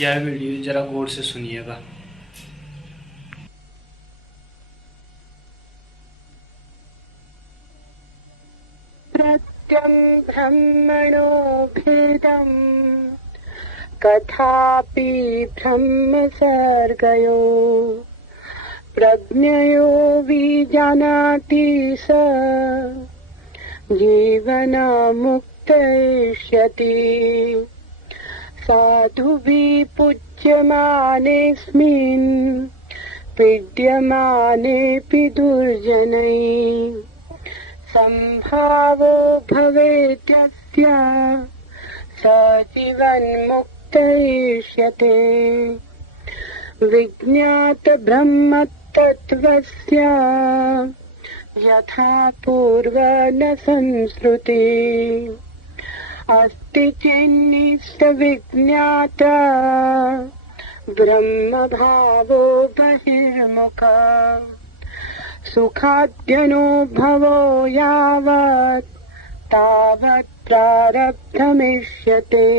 यह वीडियो जरा गौर से सुनिएगा। प्रत्यं ब्रह्मणो भेदम् कथापि ब्रह्म सर्गयो प्रज्ञयो विजानाति स जीवनमुक्तयिष्यति। साधुभिः पूज्यमानेऽस्मिन् पीड्यमानेऽपि दुर्जनैः सम्भावो भवेद्यस्य स जीवन्मुक्तयिष्यते। विज्ञात ब्रह्मतत्त्वस्य यथा पूर्व न संस्मृति अस्ति चेन्निष्ट विज्ञात ब्रह्मभावो बहिर्मुखः सुखाद्यनुभवो यावत् तावत् प्रारब्धमिष्यते।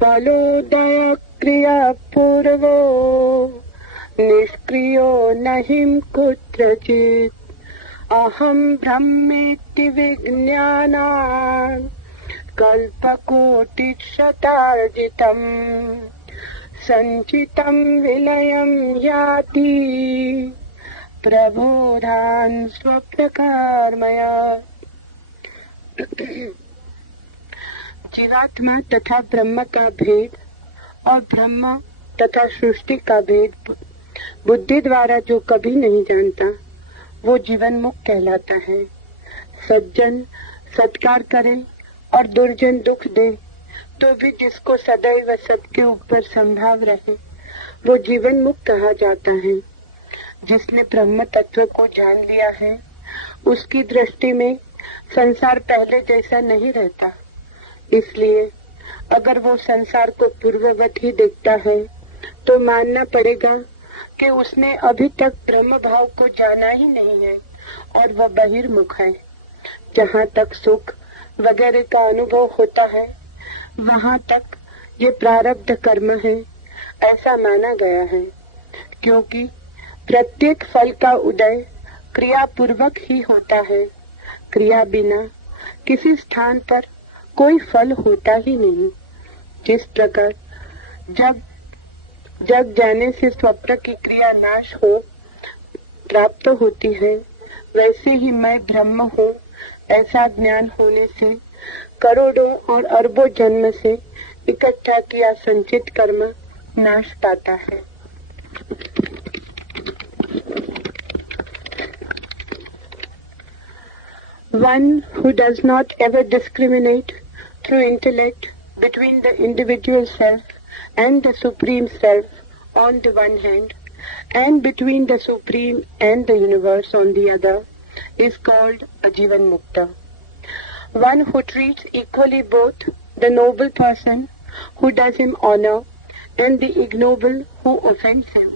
फलोदयक्रियापूर्वो निष्क्रियो नहि कुत्रचित् अहं ब्रह्मेति विज्ञानात् कल्पकोटिशतार्जितम् सञ्चितं विलयं याति प्रबोधान स्वप्रकारमया। जीवात्मा तथा ब्रह्म का भेद और ब्रह्म तथा सृष्टि का भेद बुद्धि द्वारा जो कभी नहीं जानता वो जीवन मुक्त कहलाता है। सज्जन सत्कार करे और दुर्जन दुख दे तो भी जिसको सदैव सबके ऊपर संभाव रहे वो जीवन मुक्त कहा जाता है। जिसने ब्रह्म तत्व को जान लिया है उसकी दृष्टि में संसार पहले जैसा नहीं रहता। इसलिए अगर वो संसार को पूर्ववत ही देखता है तो मानना पड़ेगा कि उसने अभी तक ब्रह्म भाव को जाना ही नहीं है और वह बहिर्मुख है। जहाँ तक सुख वगैरह का अनुभव होता है वहाँ तक ये प्रारब्ध कर्म है ऐसा माना गया है, क्योंकि प्रत्येक फल का उदय क्रिया पूर्वक ही होता है। क्रिया बिना किसी स्थान पर कोई फल होता ही नहीं। जिस प्रकार जग जाने से स्वप्न की क्रिया नाश हो प्राप्त होती है वैसे ही मैं ब्रह्म हूँ ऐसा ज्ञान होने से करोड़ों और अरबों जन्म से इकट्ठा किया संचित कर्म नाश पाता है। One who does not ever discriminate through intellect between the individual self and the supreme self on the one hand and between the supreme and the universe on the other is called a Jivan Mukta. One who treats equally both the noble person who does him honor and the ignoble who offends him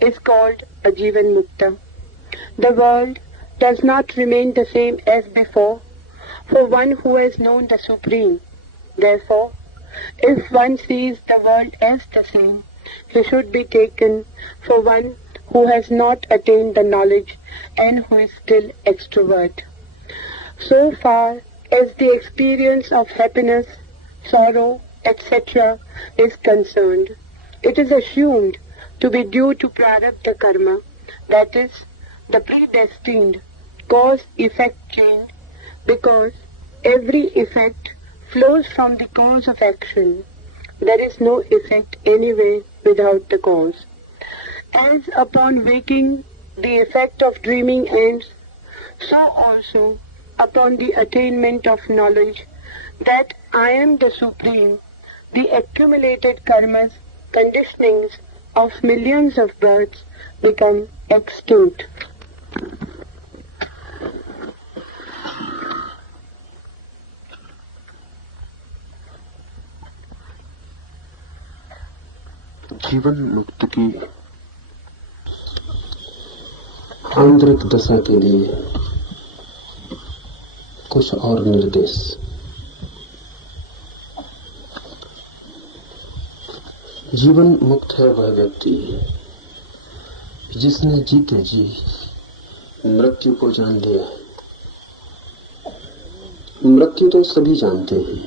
is called a Jivan Mukta. The world does not remain the same as before for one who has known the Supreme. Therefore, if one sees the world as the same, he should be taken for one who has not attained the knowledge and who is still extrovert. So far as the experience of happiness, sorrow, etc. is concerned, it is assumed to be due to prarabdha karma, that is, the predestined cause-effect chain, because every effect flows from the cause of action. There is no effect anyway without the cause. As upon waking the effect of dreaming ends, so also upon the attainment of knowledge that I am the Supreme, the accumulated karmas, conditionings of millions of births become extinct. जीवन मुक्त की आंतरिक दशा के लिए कुछ और निर्देश। जीवन मुक्त है वह व्यक्ति जिसने जीते जी मृत्यु को जान लिया। मृत्यु तो सभी जानते हैं,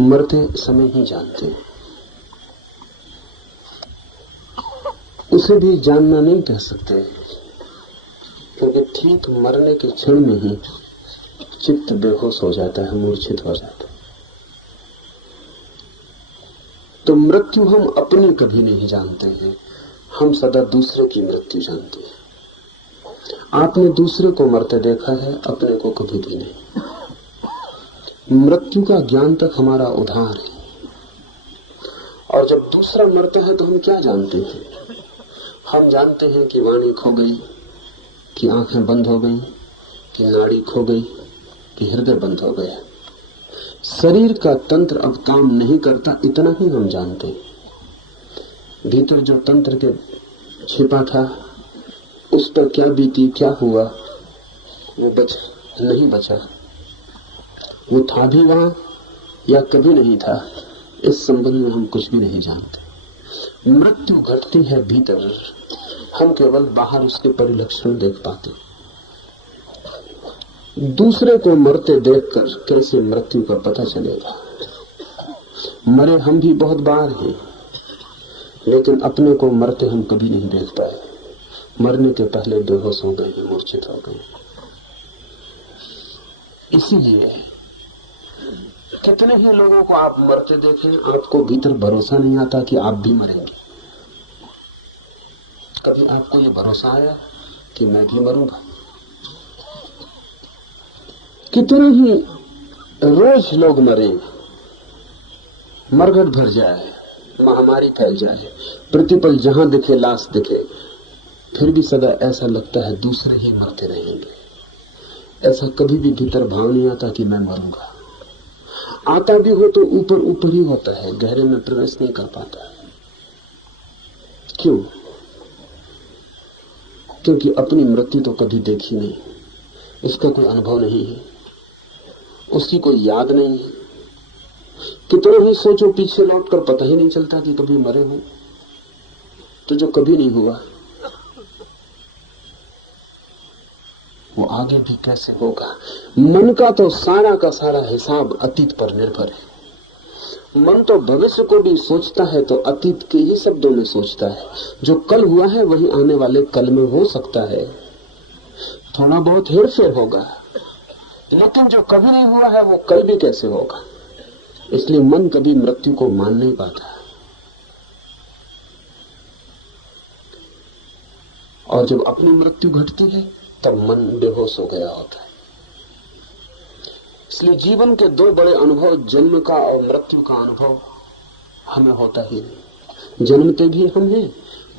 मरते समय ही जानते हैं। उसे भी जानना नहीं कह सकते, क्योंकि ठीक मरने के क्षण में ही चित्त बेहोश हो जाता है, मूर्छित हो जाता है। तो मृत्यु हम अपनी कभी नहीं जानते हैं, हम सदा दूसरे की मृत्यु जानते हैं। आपने दूसरे को मरते देखा है, अपने को कभी भी नहीं। मृत्यु का ज्ञान तक हमारा उधार है। और जब दूसरा मरता है तो हम क्या जानते हैं? हम जानते हैं कि वाणी खो गई, कि आंखें बंद हो गई, कि नाड़ी खो गई, कि हृदय बंद हो गया। शरीर का तंत्र अब काम नहीं करता, इतना ही हम जानते हैं। भीतर जो तंत्र के छिपा था, उस पर क्या बीती, क्या हुआ, वो नहीं बचा। वो था भी वहां या कभी नहीं था, इस संबंध में हम कुछ भी नहीं जानते। मृत्यु घटती है भीतर, हम केवल बाहर उसके परिलक्षण देख पाते। दूसरे को मरते देखकर कैसे मृत्यु का पता चलेगा? मरे हम भी बहुत बार हैं, लेकिन अपने को मरते हम कभी नहीं देख पाए। मरने के पहले बेहोश हो गए, मूर्छित हो गए। इसीलिए कितने ही लोगों को आप मरते देखें, आपको भीतर भरोसा नहीं आता कि आप भी मरेंगे। कभी आपको ये भरोसा आया कि मैं भी मरूंगा? कितने ही रोज लोग मरे, मरघट भर जाए, महामारी फैल जाए, प्रतिपल जहां दिखे लाश दिखे, फिर भी सदा ऐसा लगता है दूसरे ही मरते रहेंगे। ऐसा कभी भी भीतर भाव नहीं आता कि मैं मरूंगा। आता भी हो तो ऊपर ऊपर ही होता है, गहरे में प्रवेश नहीं कर पाता। क्यों? क्योंकि अपनी मृत्यु तो कभी देखी नहीं, उसका कोई अनुभव नहीं है, उसकी कोई याद नहीं है। कितना ही सोचो पीछे लौटकर, पता ही नहीं चलता कि कभी मरे हो। तो जो कभी नहीं हुआ वो आगे भी कैसे होगा? मन का तो सारा का सारा हिसाब अतीत पर निर्भर है। मन तो भविष्य को भी सोचता है तो अतीत के ही शब्दों में सोचता है। जो कल हुआ है वही आने वाले कल में हो सकता है, थोड़ा बहुत हेरफेर होगा, लेकिन जो कभी नहीं हुआ है वो कल भी कैसे होगा? इसलिए मन कभी मृत्यु को मान नहीं पाता। और जब अपनी मृत्यु घटती है तब मन बेहोश हो गया होता है। इसलिए जीवन के दो बड़े अनुभव, जन्म का और मृत्यु का अनुभव, हमें होता ही नहीं। जन्मते भी हम हैं,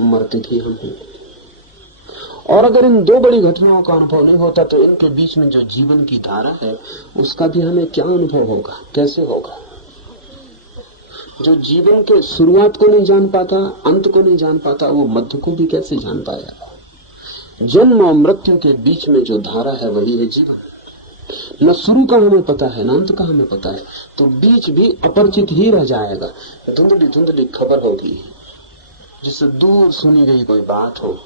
मरते भी हम हैं। और अगर इन दो बड़ी घटनाओं का अनुभव नहीं होता तो इनके बीच में जो जीवन की धारा है उसका भी हमें क्या अनुभव होगा, कैसे होगा? जो जीवन के शुरुआत को नहीं जान पाता, अंत को नहीं जान पाता, वो मध्य को भी कैसे जान पाया? जन्म और मृत्यु के बीच में जो धारा है वही है जीवन। न शुरू का हमें पता है, न अंत का हमें पता है, तो बीच भी अपरिचित ही रह जाएगा। धुंधली धुंधली खबर होगी, जिससे दूर सुनी गई कोई बात हो,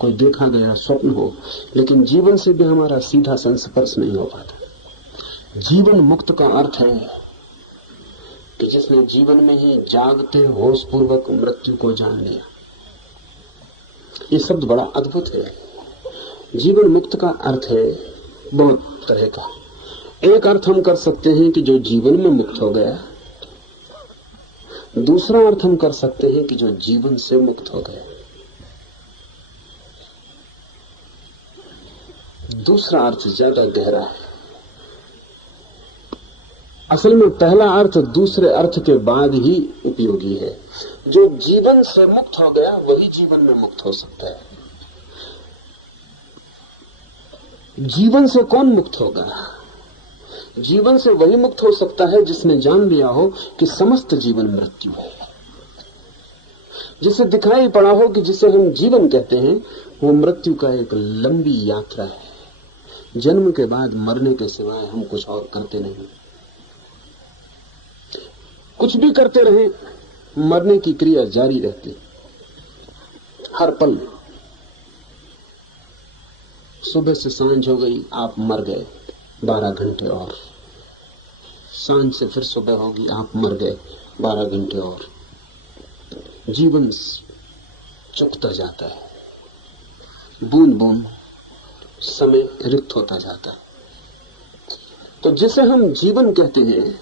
कोई देखा गया स्वप्न हो, लेकिन जीवन से भी हमारा सीधा संस्पर्श नहीं हो पाता। जीवन मुक्त का अर्थ है कि जिसने जीवन में ही जागते होश पूर्वक मृत्यु को जान लिया। ये शब्द बड़ा अद्भुत है। जीवन मुक्त का अर्थ है बहुत तरह का। एक अर्थ हम कर सकते हैं कि जो जीवन में मुक्त हो गया, दूसरा अर्थ हम कर सकते हैं कि जो जीवन से मुक्त हो गया। दूसरा अर्थ ज्यादा गहरा है। असल में पहला अर्थ दूसरे अर्थ के बाद ही उपयोगी है। जो जीवन से मुक्त हो गया वही जीवन में मुक्त हो सकता है। जीवन से कौन मुक्त होगा? जीवन से वही मुक्त हो सकता है जिसने जान लिया हो कि समस्त जीवन मृत्यु है। जिसे दिखाई पड़ा हो कि जिसे हम जीवन कहते हैं वो मृत्यु का एक लंबी यात्रा है। जन्म के बाद मरने के सिवाय हम कुछ और करते नहीं। कुछ भी करते रहें मरने की क्रिया जारी रहती हर पल। सुबह से सांझ हो गई, आप मर गए, 12 घंटे और। सांझ से फिर सुबह होगी, आप मर गए, 12 घंटे और। जीवन चुकता जाता है, बूंद बूंद समय रिक्त होता जाता है। तो जिसे हम जीवन कहते हैं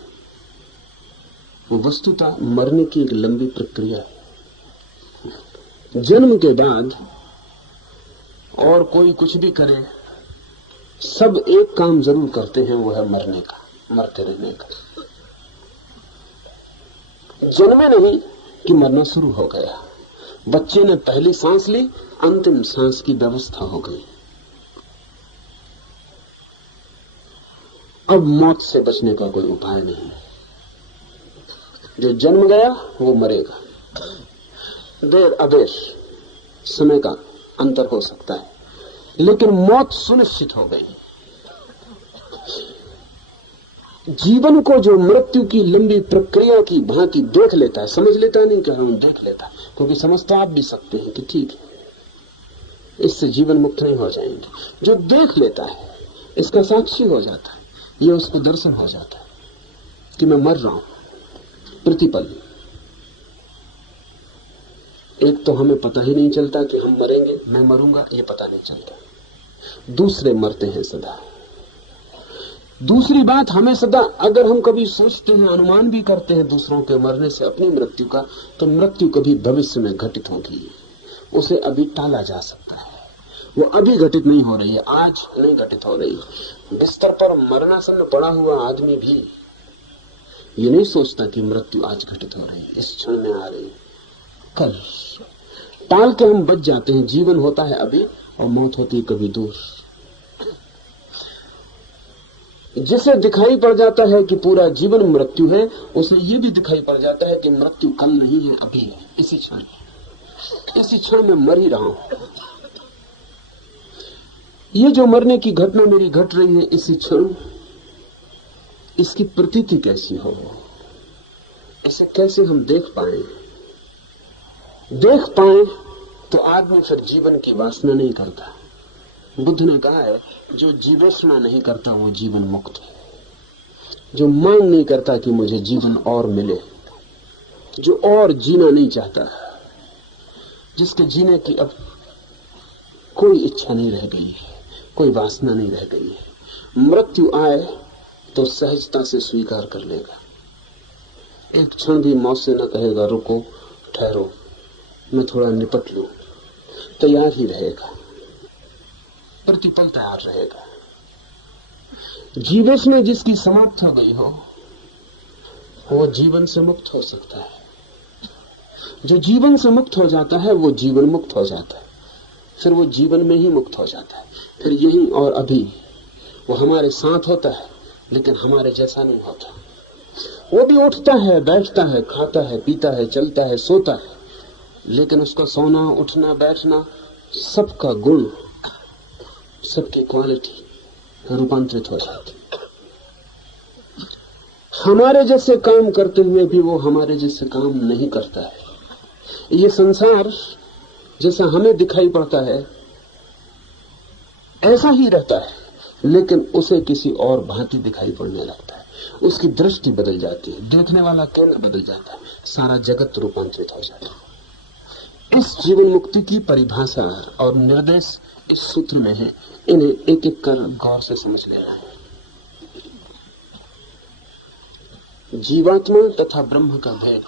वो वस्तुतः मरने की एक लंबी प्रक्रिया है। जन्म के बाद और कोई कुछ भी करे, सब एक काम जरूर करते हैं, वो है मरने का, मरते रहने का। जन्मे नहीं कि मरना शुरू हो गया। बच्चे ने पहली सांस ली, अंतिम सांस की व्यवस्था हो गई। अब मौत से बचने का कोई उपाय नहीं। जो जन्म गया वो मरेगा। देर अबेर समय का अंतर हो सकता है, लेकिन मौत सुनिश्चित हो गई। जीवन को जो मृत्यु की लंबी प्रक्रिया की भांति देख लेता है, समझ लेता नहीं, कह रहा हूं देख लेता है, क्योंकि समझता आप भी सकते हैं कि ठीक है, इससे जीवन मुक्त नहीं हो जाएंगे। जो देख लेता है, इसका साक्षी हो जाता है, ये उसको दर्शन हो जाता है कि मैं मर रहा हूं प्रतिपल। एक तो हमें पता ही नहीं चलता कि हम मरेंगे, मैं मरूंगा, ये पता नहीं चलता। दूसरे मरते हैं सदा। दूसरी बात, हमें सदा, अगर हम कभी सोचते हैं, अनुमान भी करते हैं दूसरों के मरने से अपनी मृत्यु का, तो मृत्यु कभी भविष्य में घटित होगी, उसे अभी टाला जा सकता है। वो अभी घटित नहीं हो रही है, आज नहीं घटित हो रही। बिस्तर पर मरणासन में पड़ा हुआ आदमी भी ये नहीं सोचता कि मृत्यु आज घटित हो रही है, इस क्षण में आ रही है, कल। टाल के हम बच जाते हैं। जीवन होता है अभी और मौत होती है कभी दूर। जिसे दिखाई पड़ जाता है कि पूरा जीवन मृत्यु है, उसे ये भी दिखाई पड़ जाता है कि मृत्यु कल नहीं है, अभी है, इसी क्षण में मर ही रहा हूं। ये जो मरने की घटना मेरी घट रही है इसी क्षण, इसकी प्रतीति कैसी हो, इसे कैसे हम देख पाए तो आदमी फिर जीवन की वासना नहीं करता। बुद्ध ने कहा है, जो जीवात्मा नहीं करता वो जीवन मुक्त है। जो मांग नहीं करता कि मुझे जीवन और मिले, जो और जीना नहीं चाहता, जिसके जीने की अब कोई इच्छा नहीं रह गई है, कोई वासना नहीं रह गई है, मृत्यु आए तो सहजता से स्वीकार कर लेगा। एक क्षण भी मौत से न कहेगा रुको, ठहरो, मैं थोड़ा निपट लूं, तैयार ही रहेगा, प्रतिपल तैयार रहेगा। जीवेश में जिसकी समाप्त हो गई हो, वो जीवन से मुक्त हो सकता है। जो जीवन से मुक्त हो जाता है वो जीवन मुक्त हो जाता है, फिर वो जीवन में ही मुक्त हो जाता है। फिर यही और अभी वो हमारे साथ होता है, लेकिन हमारे जैसा नहीं होता। वो भी उठता है, बैठता है, खाता है, पीता है, चलता है, सोता है, लेकिन उसका सोना, उठना, बैठना, सबका गुण, सबकी क्वालिटी रूपांतरित हो जाती। हमारे जैसे काम करते हुए भी वो हमारे जैसे काम नहीं करता है। ये संसार जैसा हमें दिखाई पड़ता है ऐसा ही रहता है, लेकिन उसे किसी और भांति दिखाई पड़ने लगता है। उसकी दृष्टि बदल जाती है, देखने वाला केंद्र बदल जाता है, सारा जगत रूपांतरित हो जाता है। इस जीवन मुक्ति की परिभाषा और निर्देश इस सूत्र में है। इन्हें एक एक कर गौर से समझ लेना है। जीवात्मा तथा ब्रह्म का भेद।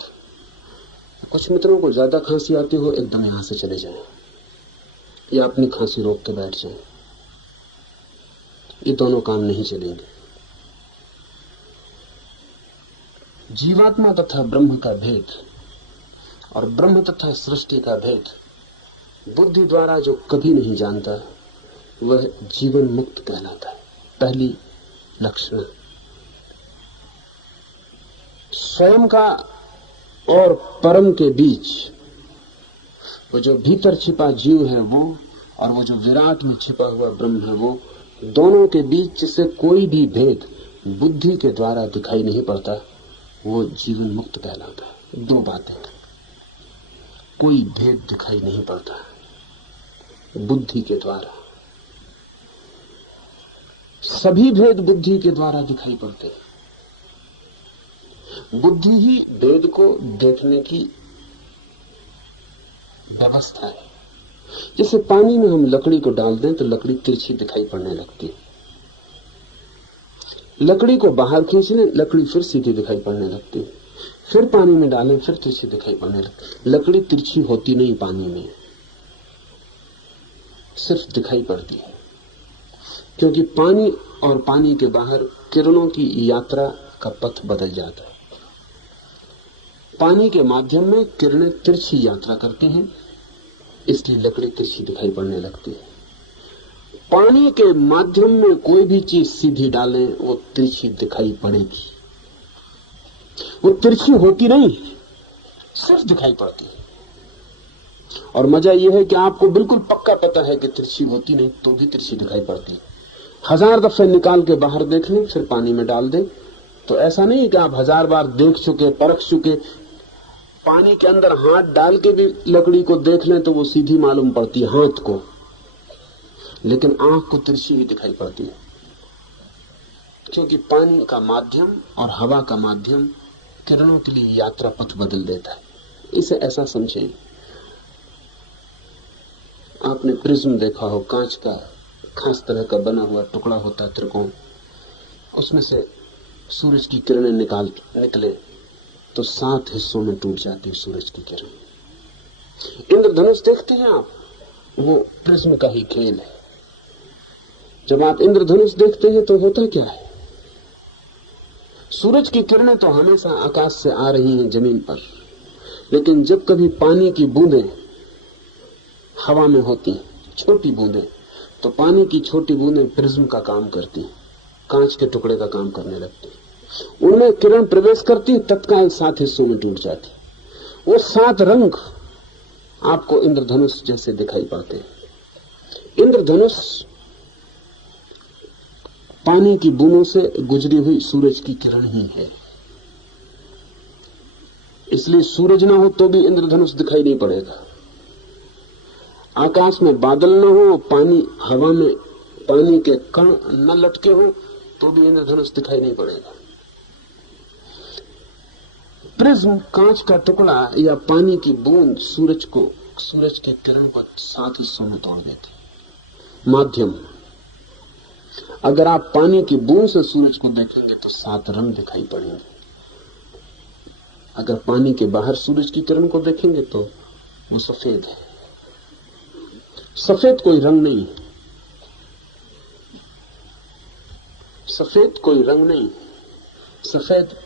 कुछ मित्रों को ज्यादा खांसी आती हो, एकदम यहां से चले जाएं या अपनी खांसी रोक के बैठ जाएं। ये दोनों काम नहीं चलेंगे। जीवात्मा तथा ब्रह्म का भेद और ब्रह्म तथा सृष्टि का भेद बुद्धि द्वारा जो कभी नहीं जानता, वह जीवन मुक्त कहलाता है। पहली लक्षण स्वयं का और परम के बीच, वो जो भीतर छिपा जीव है वो, और वो जो विराट में छिपा हुआ ब्रह्म है वो, दोनों के बीच से कोई भी भेद बुद्धि के द्वारा दिखाई नहीं पड़ता, वो जीवन मुक्त कहलाता है। दो बातें, कोई भेद दिखाई नहीं पड़ता बुद्धि के द्वारा, सभी भेद बुद्धि के द्वारा दिखाई पड़ते हैं। बुद्धि ही भेद को देखने की व्यवस्था है। जैसे पानी में हम लकड़ी को डाल दें तो लकड़ी तिरछी दिखाई पड़ने लगती है, लकड़ी को बाहर खींच लें लकड़ी फिर सीधी दिखाई पड़ने लगती है, फिर पानी में डालें फिर तिरछी दिखाई पड़ने लगती है। लकड़ी तिरछी होती नहीं, पानी में सिर्फ दिखाई पड़ती है, क्योंकि पानी और पानी के बाहर किरणों की यात्रा का पथ बदल जाता है। पानी के माध्यम में किरणें तिरछी यात्रा करती हैं, इसलिए लकड़ी तिरछी दिखाई पड़ने लगती है। पानी के माध्यम में कोई भी चीज सीधी डालें वो तिरछी दिखाई पड़ेगी, वो तिरछी होती नहीं, सिर्फ दिखाई पड़ती है। और मजा यह है कि आपको बिल्कुल पक्का पता है कि तिरछी होती नहीं, तो भी तिरछी दिखाई पड़ती है। 1000 दफे निकाल के बाहर देख लें फिर पानी में डाल दें तो ऐसा नहीं कि आप 1000 बार देख चुके, परख चुके, पानी के अंदर हाथ डाल के भी लकड़ी को देख लें तो वो सीधी मालूम पड़ती है हाथ को, लेकिन आंख को तिरछी ही दिखाई पड़ती है, क्योंकि पानी का माध्यम और हवा का माध्यम किरणों के लिए यात्रा पथ बदल देता है। इसे ऐसा समझें, आपने प्रिज्म देखा हो, कांच का खास तरह का बना हुआ टुकड़ा होता है त्रिकोण, उसमें से सूरज की किरणें निकले तो 7 हिस्सों में टूट जाती है सूरज की किरण। इंद्रधनुष देखते हैं आप, वो प्रिज्म का ही खेल है। जब आप इंद्रधनुष देखते हैं तो होता क्या है, सूरज की किरणें तो हमेशा आकाश से आ रही हैं जमीन पर, लेकिन जब कभी पानी की बूंदें हवा में होती हैं, छोटी बूंदें, तो पानी की छोटी बूंदें प्रिज्म का काम करती हैं, कांच के टुकड़े का काम करने लगती हैं। उनमें किरण प्रवेश करती, तत्काल 7 हिस्सों में टूट जाती। वो 7 रंग आपको इंद्रधनुष जैसे दिखाई पड़ते हैं। इंद्रधनुष पानी की बूंदों से गुजरी हुई सूरज की किरण ही है, इसलिए सूरज ना हो तो भी इंद्रधनुष दिखाई नहीं पड़ेगा। आकाश में बादल न हो, पानी हवा में पानी के कण न लटके हो तो भी इंद्रधनुष दिखाई नहीं पड़ेगा। प्रिज्म कांच का टुकड़ा या पानी की बूंद सूरज के किरण को 7 हिस्सों में तोड़ देती। माध्यम, अगर आप पानी की बूंद से सूरज को देखेंगे तो 7 रंग दिखाई पड़ेंगे। अगर पानी के बाहर सूरज की किरण को देखेंगे तो वो सफेद है। सफेद कोई रंग नहीं, सफेद कोई रंग नहीं, सफेद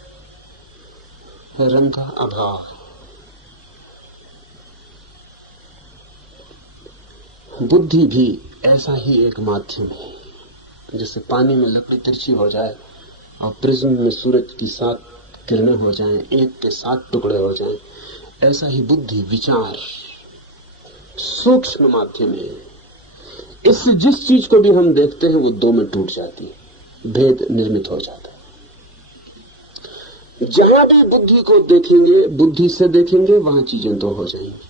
है रंग का अभाव। बुद्धि भी ऐसा ही एक माध्यम है। जैसे पानी में लकड़ी तिरछी हो जाए और प्रिज्म में सूरज की 7 किरणें हो जाएं, एक के 7 टुकड़े हो जाएं, ऐसा ही बुद्धि विचार सूक्ष्म माध्यम है। इससे जिस चीज को भी हम देखते हैं वो 2 में टूट जाती है, भेद निर्मित हो जाता है। जहां भी बुद्धि को देखेंगे, बुद्धि से देखेंगे, वहां चीजें 2 हो जाएंगी,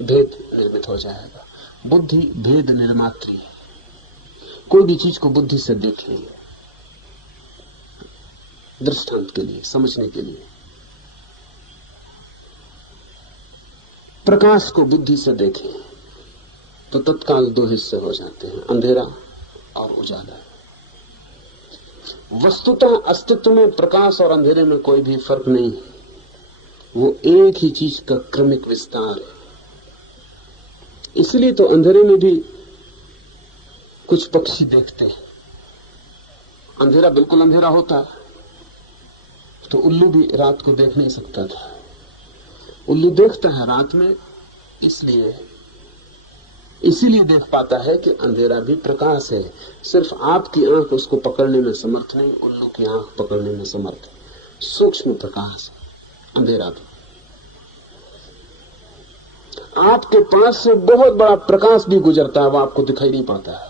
भेद निर्मित हो जाएगा। बुद्धि भेद निर्मात्री है। कोई भी चीज को बुद्धि से देखें, दृष्टांत के लिए, समझने के लिए। प्रकाश को बुद्धि से देखें तो तत्काल 2 हिस्से हो जाते हैं, अंधेरा और उजाला। वस्तुतः अस्तित्व में प्रकाश और अंधेरे में कोई भी फर्क नहीं है, वो एक ही चीज का क्रमिक विस्तार है। इसलिए तो अंधेरे में भी कुछ पक्षी देखते हैं। अंधेरा बिल्कुल अंधेरा होता तो उल्लू भी रात को देख नहीं सकता था। उल्लू देखता है रात में, इसीलिए देख पाता है कि अंधेरा भी प्रकाश है। सिर्फ आपकी आंख उसको पकड़ने में समर्थ नहीं, उल्लू की आंख पकड़ने में समर्थ है। सूक्ष्म प्रकाश है अंधेरा भी। आपके पास से बहुत बड़ा प्रकाश भी गुजरता है, वो आपको दिखाई नहीं पड़ता है,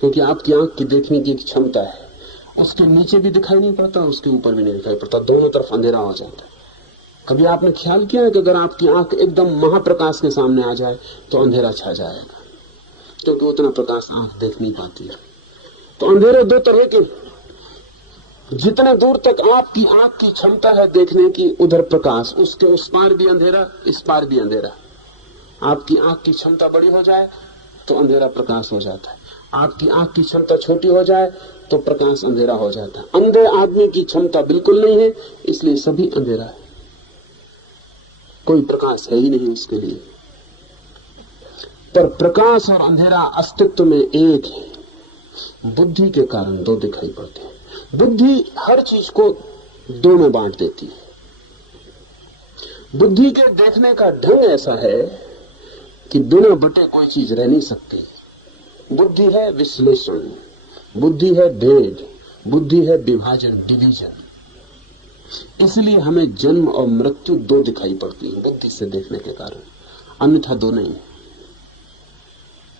क्योंकि आपकी आंख की देखने की एक क्षमता है। उसके नीचे भी दिखाई नहीं पड़ता, उसके ऊपर भी नहीं दिखाई पड़ता, दोनों तरफ अंधेरा हो जाता है। कभी आपने ख्याल किया है कि अगर आपकी आंख एकदम महाप्रकाश के सामने आ जाए तो अंधेरा छा जाएगा, क्योंकि उतना प्रकाश आंख देख नहीं पाती है। तो अंधेरे दो तरह के, जितने दूर तक आपकी आंख की क्षमता है देखने की उधर प्रकाश, उसके उस पार भी अंधेरा, इस पार भी अंधेरा। आपकी आंख की क्षमता बड़ी हो जाए तो अंधेरा प्रकाश हो जाता है, आपकी आंख की क्षमता छोटी हो जाए तो प्रकाश अंधेरा हो जाता है। अंधे आदमी की क्षमता बिल्कुल नहीं है, इसलिए सभी अंधेरा है, कोई प्रकाश है ही नहीं उसके लिए। पर प्रकाश और अंधेरा अस्तित्व में एक है। बुद्धि के कारण दो दिखाई पड़ते हैं। बुद्धि हर चीज को दो में बांट देती है। बुद्धि के देखने का ढंग ऐसा है कि बिना बटे कोई चीज रह नहीं सकती। बुद्धि है विश्लेषण, बुद्धि है भेद, बुद्धि है विभाजन, डिवीजन। इसलिए हमें जन्म और मृत्यु दो दिखाई पड़ती है बुद्धि से देखने के कारण, अन्यथा दो नहीं।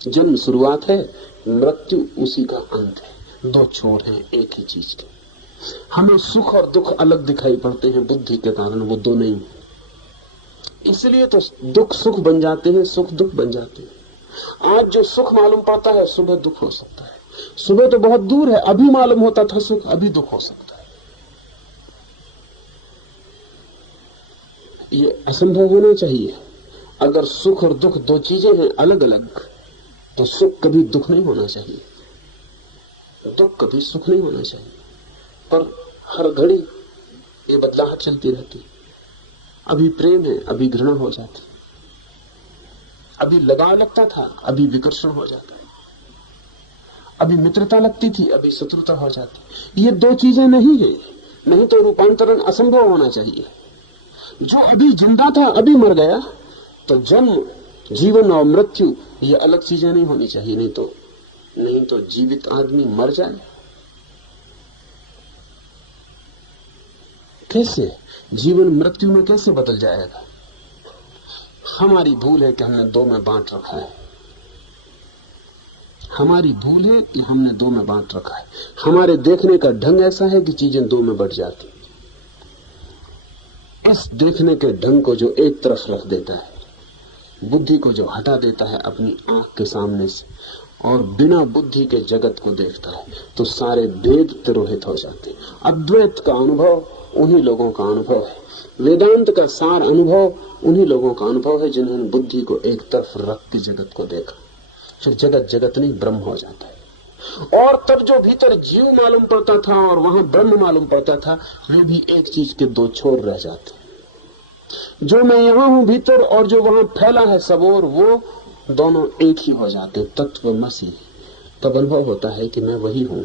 जन्म शुरुआत है, मृत्यु उसी का अंत है, दो छोर हैं एक ही चीज के। हमें सुख और दुख अलग दिखाई पड़ते हैं बुद्धि के कारण, वो दो नहीं। इसलिए तो दुख सुख बन जाते हैं, सुख दुख बन जाते हैं। आज जो सुख मालूम पड़ता है सुबह दुख हो सकता है, सुबह तो बहुत दूर है, अभी मालूम होता था सुख, अभी दुख हो सकता है। ये असंभव होना चाहिए। अगर सुख और दुख दो चीजें हैं अलग अलग, तो सुख कभी दुख नहीं होना चाहिए, दुख कभी सुख नहीं होना चाहिए। पर हर घड़ी ये बदलाहट चलती रहती। अभी प्रेम है, अभी घृणा हो जाती, अभी लगाव लगता था, अभी विकर्षण हो जाता है, अभी मित्रता लगती थी, अभी शत्रुता हो जाती। ये दो चीजें नहीं है, नहीं तो रूपांतरण असंभव होना चाहिए। जो अभी जिंदा था अभी मर गया, तो जन्म जीवन और मृत्यु ये अलग चीजें नहीं होनी चाहिए। नहीं तो जीवित आदमी मर जाए कैसे? जीवन मृत्यु में कैसे बदल जाएगा? हमारी भूल है कि हमने दो में बांट रखा है। हमारी भूल है कि हमने दो में बांट रखा है। हमारे देखने का ढंग ऐसा है कि चीजें दो में बढ़ जाती। इस देखने के ढंग को जो एक तरफ रख देता है, बुद्धि को जो हटा देता है अपनी आंख के सामने से, और बिना बुद्धि के जगत को देखता है, तो सारे भेद तिरोहित हो जाते हैं। अद्वैत का अनुभव उन्हीं लोगों का अनुभव है, वेदांत का सार अनुभव उन्हीं लोगों का अनुभव है जिन्होंने बुद्धि को एक तरफ रख के जगत को देखा। फिर जगत जगत नहीं ब्रह्म हो जाता है। और तब जो भीतर जीव मालूम पड़ता था और वहां ब्रह्म मालूम पड़ता था, वे भी एक चीज के दो छोर रह जाते। जो मैं यहां हूं भीतर और जो वहां फैला है सब और, वो दोनों एक ही हो जाते, तत्वमसि। तब अनुभव होता है कि मैं वही हूं,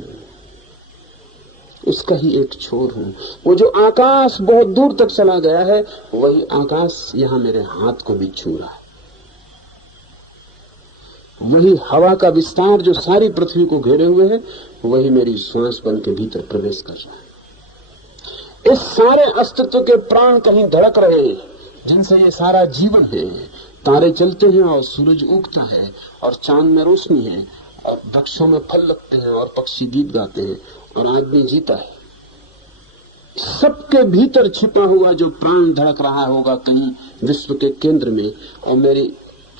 उसका ही एक छोर हूं। वो जो आकाश बहुत दूर तक चला गया है, वही आकाश यहां मेरे हाथ को भी छू रहा है। वही हवा का विस्तार जो सारी पृथ्वी को घेरे हुए है, वही मेरी श्वास बन के भीतर प्रवेश कर रहा है। इस सारे अस्तित्व के प्राण कहीं धड़क रहे हैं, जिनसे ये सारा जीवन है। तारे चलते हैं और सूरज उगता है और चांद में रोशनी है और वृक्षों में फल लगते हैं और पक्षी गीत गाते हैं और आदमी जीता है। सबके भीतर छिपा हुआ जो प्राण धड़क रहा होगा कहीं विश्व के केंद्र में, और मेरे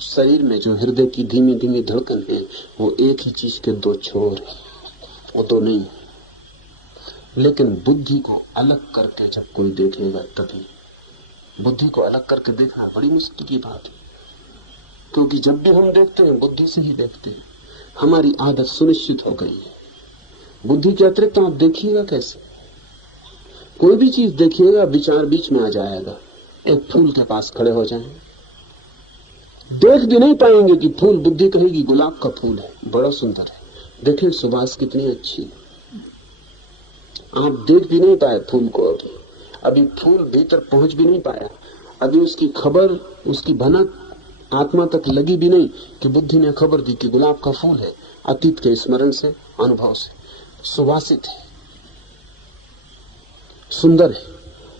शरीर में जो हृदय की धीमी धीमी धड़कन है, वो एक ही चीज के दो छोर है, वो दो नहीं। लेकिन बुद्धि को अलग करके जब कोई देखेगा, तभी बुद्धि को अलग करके देखना बड़ी मुश्किल की बात है, क्योंकि जब भी हम देखते हैं बुद्धि से ही देखते हैं। हमारी आदत सुनिश्चित हो गई है। बुद्धि के अतिरिक्त आप देखिएगा कैसे? कोई भी चीज देखिएगा, विचार बीच में आ जाएगा। एक फूल के पास खड़े हो जाएं, देख भी नहीं पाएंगे कि फूल, बुद्धि कहेगी गुलाब का फूल है, बड़ा सुंदर है, देखें सुबास कितनी अच्छी है। आप देख भी नहीं पाए फूल को, अभी फूल भीतर पहुंच भी नहीं पाया, अभी उसकी खबर, उसकी भनक आत्मा तक लगी भी नहीं कि बुद्धि ने खबर दी कि गुलाब का फूल है। अतीत के स्मरण से, अनुभव से, सुवासित है, सुंदर है,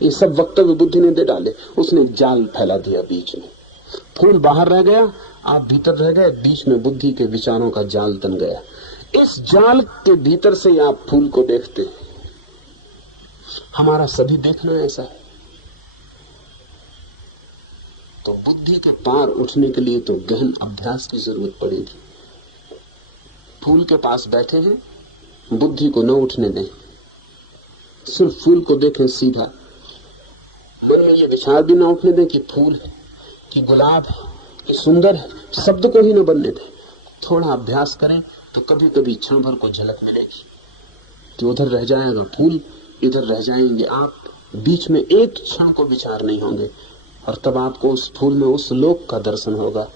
ये सब वक्तव्य बुद्धि ने दे डाले। उसने जाल फैला दिया बीच में। फूल बाहर रह गया, आप भीतर रह गए, बीच में बुद्धि के विचारों का जाल तन गया। इस जाल के भीतर से ही आप फूल को देखते हैं। हमारा सभी देखना ऐसा है। तो बुद्धि के पार उठने के लिए तो गहन अभ्यास की जरूरत पड़ेगी। फूल के पास बैठे हैं, बुद्धि को न उठने दें, सिर्फ फूल को देखें सीधा। मन में ये विचार भी ना उठने दें कि फूल है, कि गुलाब है, कि सुंदर है, शब्द को ही न बनने दें। थोड़ा अभ्यास करें तो कभी कभी क्षण भर को झलक मिलेगी कि उधर रह जाएगा फूल, इधर रह जाएंगे आप, बीच में एक क्षण को विचार नहीं होंगे, और तब आपको उस फूल में उस लोक का दर्शन होगा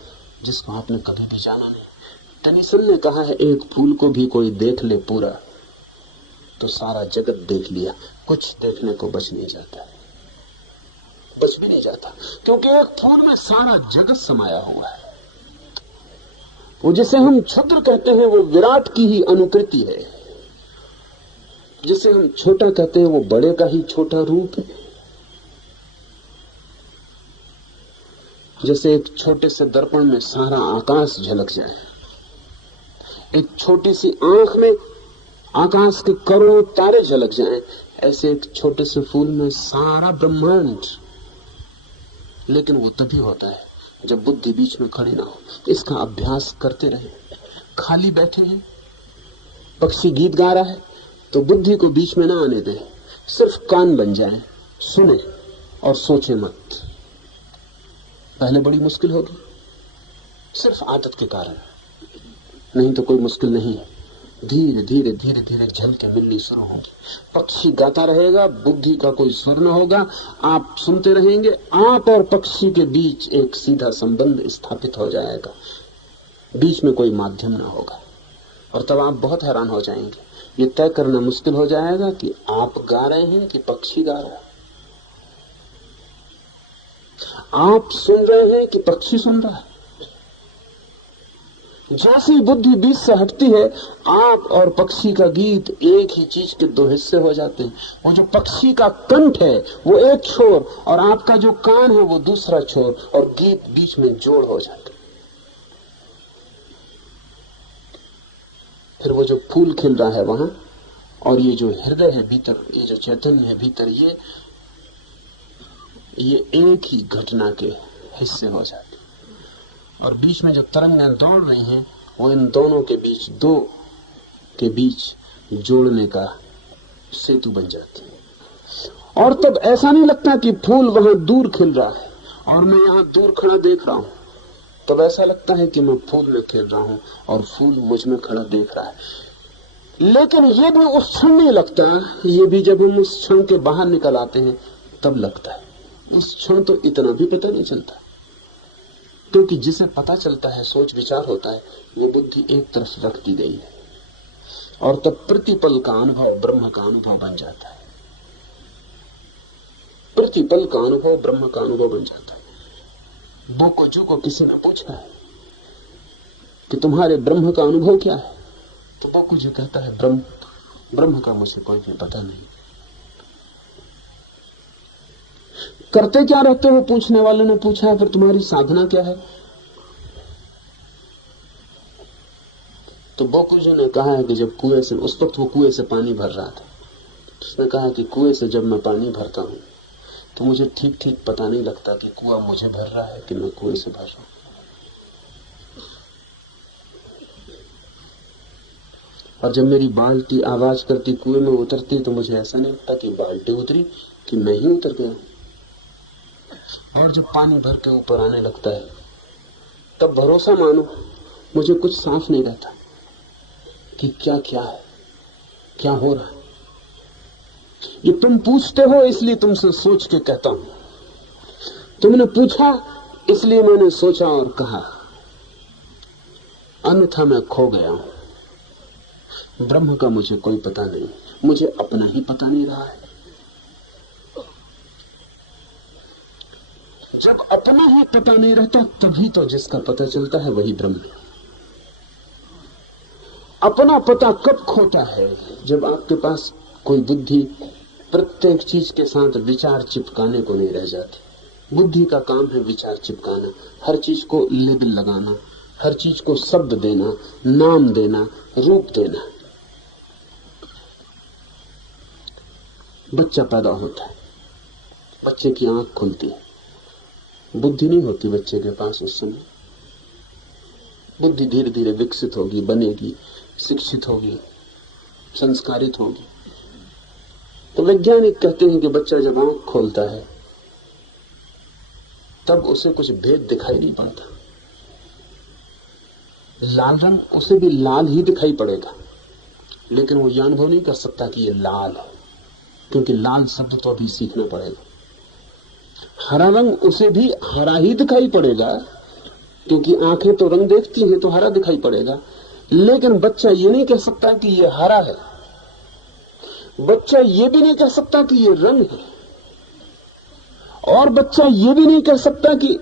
जिसको आपने कभी भी जाना नहीं। टेनिसन ने कहा है, एक फूल को भी कोई देख ले पूरा तो सारा जगत देख लिया। कुछ देखने को बच नहीं जाता, बच भी नहीं जाता, क्योंकि एक फूल में सारा जगत समाया हुआ है। वो जिसे हम क्षुद्र कहते हैं वो विराट की ही अनुकृति है, जिसे हम छोटा कहते हैं वो बड़े का ही छोटा रूप है। जैसे एक छोटे से दर्पण में सारा आकाश झलक जाए, एक छोटी सी आंख में आकाश के करोड़ों तारे झलक जाएं, ऐसे एक छोटे से फूल में सारा ब्रह्मांड। लेकिन वो तभी होता है जब बुद्धि बीच में खड़ी ना हो। इसका अभ्यास करते रहे। खाली बैठे हैं, पक्षी गीत गा रहा है तो बुद्धि को बीच में ना आने दें, सिर्फ कान बन जाए, सुने और सोचे मत। पहले बड़ी मुश्किल होगी, सिर्फ आदत के कारण, नहीं तो कोई मुश्किल नहीं है। धीरे धीरे धीरे धीरे झलके मिलनी शुरू होगी। पक्षी गाता रहेगा, बुद्धि का कोई स्वर न होगा, आप सुनते रहेंगे। आप और पक्षी के बीच एक सीधा संबंध स्थापित हो जाएगा, बीच में कोई माध्यम ना होगा। और तब आप बहुत हैरान हो जाएंगे। ये तय करना मुश्किल हो जाएगा कि आप गा रहे हैं कि पक्षी गा रहा है, आप सुन रहे हैं कि पक्षी सुन रहा है। जैसी बुद्धि बीच से हटती है, आप और पक्षी का गीत एक ही चीज के दो हिस्से हो जाते हैं। वो जो पक्षी का कंठ है वो एक छोर और आपका जो कान है वो दूसरा छोर, और गीत बीच में जोड़ हो जाता है। फिर वो जो फूल खिल रहा है वहां, और ये जो हृदय है भीतर, ये जो चैतन्य है भीतर, ये एक ही घटना के हिस्से हो जाते। और बीच में जो तरंगें दौड़ रही हैं वो इन दोनों के बीच, दो के बीच जोड़ने का सेतु बन जाती है। और तब ऐसा नहीं लगता कि फूल वहां दूर खिल रहा है और मैं यहां दूर खड़ा देख रहा हूं। तब ऐसा लगता है कि मैं फूल में खेल रहा हूं और फूल मुझ में खड़ा देख रहा है। लेकिन ये भी उस क्षण नहीं लगता, ये भी जब हम उस क्षण के बाहर निकल आते हैं तब लगता है। उस क्षण तो इतना भी पता नहीं चलता, क्योंकि जिसे पता चलता है, सोच विचार होता है, वो बुद्धि एक तरफ रख दी गई है। और तब प्रतिपल का अनुभव ब्रह्म का अनुभव बन जाता है। प्रतिपल का अनुभव ब्रह्म का अनुभव बन जाता है। बोकोजू को किसी ने पूछा है कि तुम्हारे ब्रह्म का अनुभव क्या है, तो बोकोजू कहता है ब्रह्म का मुझे कोई भी पता नहीं। करते क्या रहते हो, पूछने वाले ने पूछा है, फिर तुम्हारी साधना क्या है? तो बोकुजू ने कहा है कि जब कुएं से, उस वक्त वो कुएं से पानी भर रहा था, उसने कहा कि कुएं से जब मैं पानी भरता हूं तो मुझे ठीक ठीक पता नहीं लगता कि कुआं मुझे भर रहा है कि मैं कुएं से भर रहा हूं। और जब मेरी बाल्टी आवाज करती कुएं में उतरती तो मुझे ऐसा नहीं लगता कि बाल्टी उतरी, कि मैं ही उतर गया। और जब पानी भर के ऊपर आने लगता है तब भरोसा मानो मुझे कुछ साफ नहीं रहता कि क्या क्या है, क्या हो रहा है। ये तुम पूछते हो इसलिए तुमसे सोच के कहता हूं, तुमने पूछा इसलिए मैंने सोचा और कहा, अन्यथा मैं खो गया हूं। ब्रह्म का मुझे कोई पता नहीं, मुझे अपना ही पता नहीं रहा है। जब अपना ही पता नहीं रहता तभी तो जिसका पता चलता है वही ब्रह्म है। अपना पता कब खोता है? जब आपके पास कोई बुद्धि प्रत्येक चीज के साथ विचार चिपकाने को नहीं रह जाती। बुद्धि का काम है विचार चिपकाना, हर चीज को लेबल लगाना, हर चीज को शब्द देना, नाम देना, रूप देना। बच्चा पैदा होता है, बच्चे की आंख खुलती है, बुद्धि नहीं होती बच्चे के पास उस समय। बुद्धि धीरे धीरे विकसित होगी, बनेगी, शिक्षित होगी, संस्कारित होगी। तो वैज्ञानिक कहते हैं कि बच्चा जब आंख खोलता है तब उसे कुछ भेद दिखाई नहीं पड़ता। लाल रंग उसे भी लाल ही दिखाई पड़ेगा, लेकिन वो यह अनुभव नहीं कर सकता कि ये लाल है, क्योंकि लाल शब्द तो अभी सीखना पड़ेगा। हरा रंग उसे भी हरा ही दिखाई पड़ेगा, क्योंकि आंखें तो रंग देखती हैं तो हरा दिखाई पड़ेगा, लेकिन बच्चा ये नहीं कह सकता कि ये हरा है। बच्चा ये भी नहीं कह सकता कि ये रंग है, और बच्चा ये भी नहीं कह सकता कि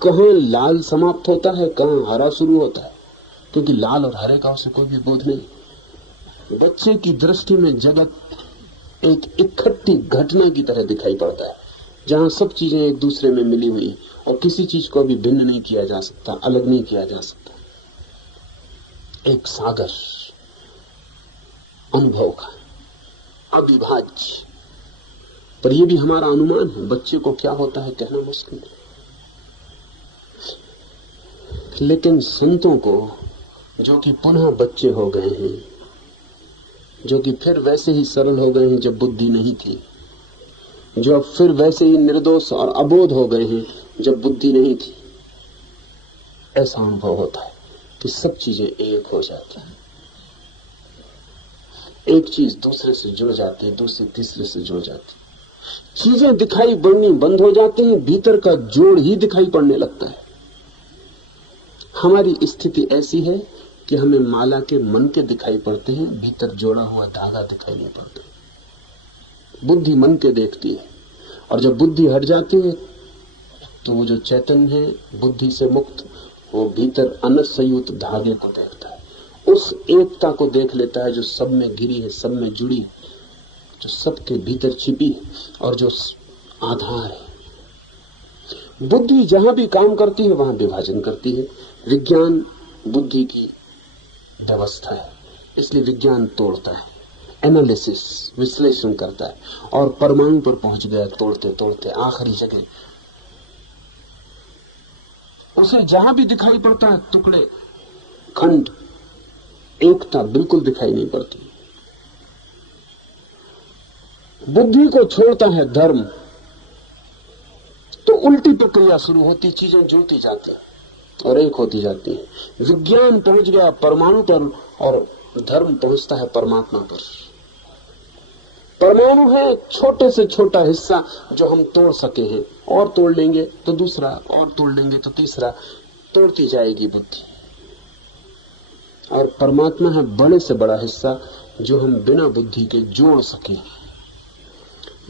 कहां लाल समाप्त होता है, कहां हरा शुरू होता है, क्योंकि लाल और हरे का उसे कोई भी बोध नहीं। बच्चे की दृष्टि में जगत एक इकट्ठी घटना की तरह दिखाई पड़ता है, जहां सब चीजें एक दूसरे में मिली हुई और किसी चीज को भी भिन्न नहीं किया जा सकता, अलग नहीं किया जा सकता। एक सागर अनुभव का, अविभाज्य। पर यह भी हमारा अनुमान है, बच्चे को क्या होता है कहना मुश्किल है। लेकिन संतों को, जो कि पुनः बच्चे हो गए हैं, जो कि फिर वैसे ही सरल हो गए हैं जब बुद्धि नहीं थी, जो अब फिर वैसे ही निर्दोष और अबोध हो गए हैं जब बुद्धि नहीं थी, ऐसा अनुभव होता है कि सब चीजें एक हो जाती हैं। एक चीज दूसरे से जुड़ जाती है, दूसरी तीसरे से जुड़ जाती है। चीजें दिखाई पड़नी बंद हो जाती हैं, भीतर का जोड़ ही दिखाई पड़ने लगता है। हमारी स्थिति ऐसी है कि हमें माला के मन के दिखाई पड़ते हैं, भीतर जोड़ा हुआ धागा दिखाई नहीं पड़ता। बुद्धि मन के देखती है, और जब बुद्धि हट जाती है तो वो जो चैतन्य है बुद्धि से मुक्त, वो भीतर अनसंयुक्त धागे को देखता है, उस एकता को देख लेता है जो सब में घिरी है, सब में जुड़ी है, जो सबके भीतर छिपी है और जो आधार है। बुद्धि जहां भी काम करती है वहां विभाजन करती है। विज्ञान बुद्धि की व्यवस्था है, इसलिए विज्ञान तोड़ता है, एनालिसिस, विश्लेषण करता है, और परमाणु पर पहुंच गया तोड़ते तोड़ते आखिरी जगह। उसे जहां भी दिखाई पड़ता है टुकड़े, खंड, एकता बिल्कुल दिखाई नहीं पड़ती। बुद्धि को छोड़ता है धर्म तो उल्टी प्रक्रिया शुरू होती, चीजें जुड़ती जाती और एक होती जाती है। विज्ञान पहुंच गया परमाणु पर और धर्म पहुंचता है परमात्मा पर। परमाणु है छोटे से छोटा हिस्सा जो हम तोड़ सके हैं, और तोड़ लेंगे तो दूसरा, और तोड़ लेंगे तो तीसरा, तोड़ती जाएगी बुद्धि। और परमात्मा है बड़े से बड़ा हिस्सा जो हम बिना बुद्धि के जोड़ सके।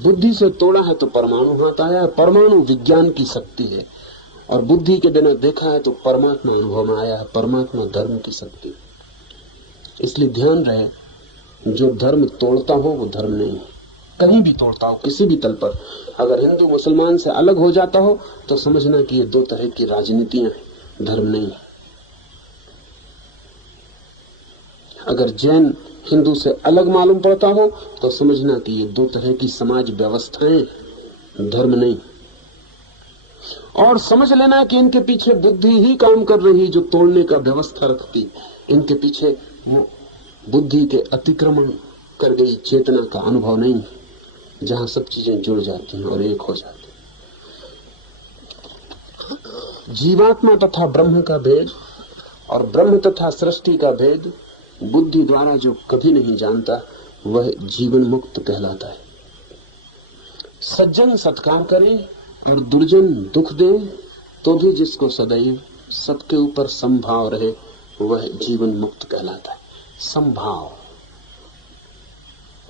बुद्धि से तोड़ा है तो परमाणु हाथ आया है। परमाणु विज्ञान की शक्ति है, और बुद्धि के बिना देखा है तो परमात्मा अनुभव में आया है। परमात्मा धर्म की शक्ति है। इसलिए ध्यान रहे, जो धर्म तोड़ता हो वो धर्म नहीं है। कहीं भी तोड़ता हो, किसी भी तल पर, अगर हिंदू मुसलमान से अलग हो जाता हो तो समझना कि ये दो तरह की राजनीतियां हैं, धर्म नहीं है। अगर जैन हिंदू से अलग मालूम पड़ता हो तो समझना कि ये दो तरह की समाज व्यवस्थाएं, धर्म नहीं। और समझ लेना कि इनके पीछे बुद्धि ही काम कर रही जो तोड़ने का व्यवस्था रखती। इनके पीछे वो बुद्धि के अतिक्रमण कर गई चेतना का अनुभव नहीं, जहां सब चीजें जुड़ जाती हैं और एक हो जाती हैं। जीवात्मा तथा ब्रह्म का भेद और ब्रह्म तथा सृष्टि का भेद बुद्धि द्वारा जो कभी नहीं जानता वह जीवन मुक्त कहलाता है। सज्जन सत्कार करे और दुर्जन दुख दे तो भी जिसको सदैव सबके ऊपर संभाव रहे वह जीवन मुक्त कहलाता है। संभाव,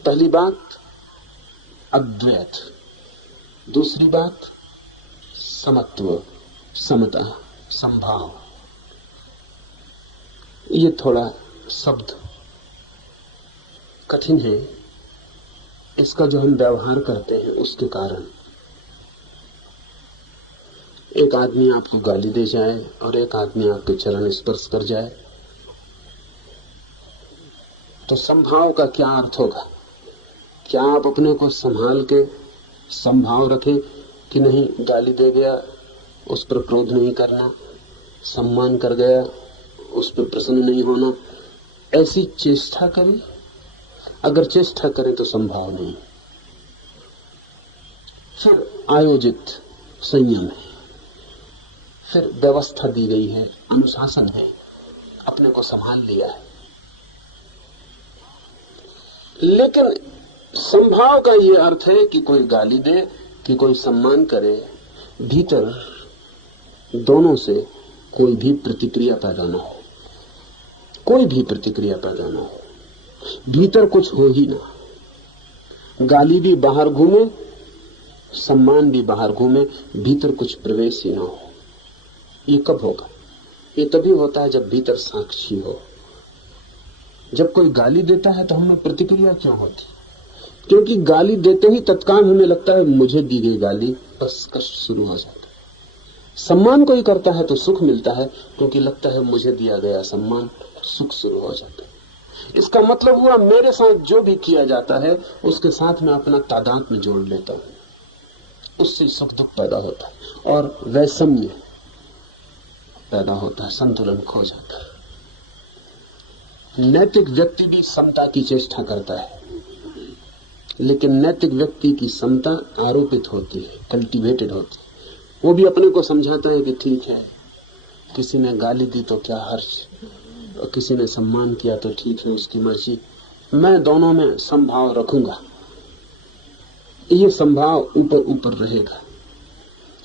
पहली बात अद्वैत, दूसरी बात समत्व, समता, संभाव। ये थोड़ा शब्द कठिन है, इसका जो हम व्यवहार करते हैं उसके कारण। एक आदमी आपको गाली दे जाए और एक आदमी आपके चरण स्पर्श कर जाए, तो संभाव का क्या अर्थ होगा? क्या आप अपने को संभाल के संभाव रखें कि नहीं, गाली दे गया उस पर क्रोध नहीं करना, सम्मान कर गया उस पर प्रसन्न नहीं होना, ऐसी चेष्टा करें? अगर चेष्टा करें तो संभाव नहीं। फिर आयोजित संयम है, फिर व्यवस्था दी गई है, अनुशासन है, अपने को संभाल लिया है। लेकिन संभाव का यह अर्थ है कि कोई गाली दे कि कोई सम्मान करे, भीतर दोनों से कोई भी प्रतिक्रिया पैदा ना हो, कोई भी प्रतिक्रिया पैदा ना हो, भीतर कुछ हो ही ना। गाली भी बाहर घूमे, सम्मान भी बाहर घूमे, भीतर कुछ प्रवेश ही ना हो। ये कब होगा? ये तभी होता है जब भीतर साक्षी हो। जब कोई गाली देता है तो हमें प्रतिक्रिया क्यों होती? क्योंकि गाली देते ही तत्काल हमें लगता है मुझे दी गई गाली, बस कष्ट शुरू हो जाता है। सम्मान कोई करता है तो सुख मिलता है, क्योंकि लगता है मुझे दिया गया सम्मान, सुख शुरू हो जाता है। इसका मतलब हुआ मेरे साथ जो भी किया जाता है उसके साथ मैं अपना तादाद में जोड़ लेता हूं, उससे सुख दुख पैदा होता है और वैषम्य पैदा होता है, संतुलन खो जाता है। नैतिक व्यक्ति भी समता की चेष्टा करता है, लेकिन नैतिक व्यक्ति की समता आरोपित होती है, कल्टीवेटेड होती है। वो भी अपने को समझाता है कि ठीक है, किसी ने गाली दी तो क्या हर्ष, और किसी ने सम्मान किया तो ठीक है, उसकी मर्जी, मैं दोनों में संभाव रखूंगा। ये संभाव ऊपर ऊपर रहेगा,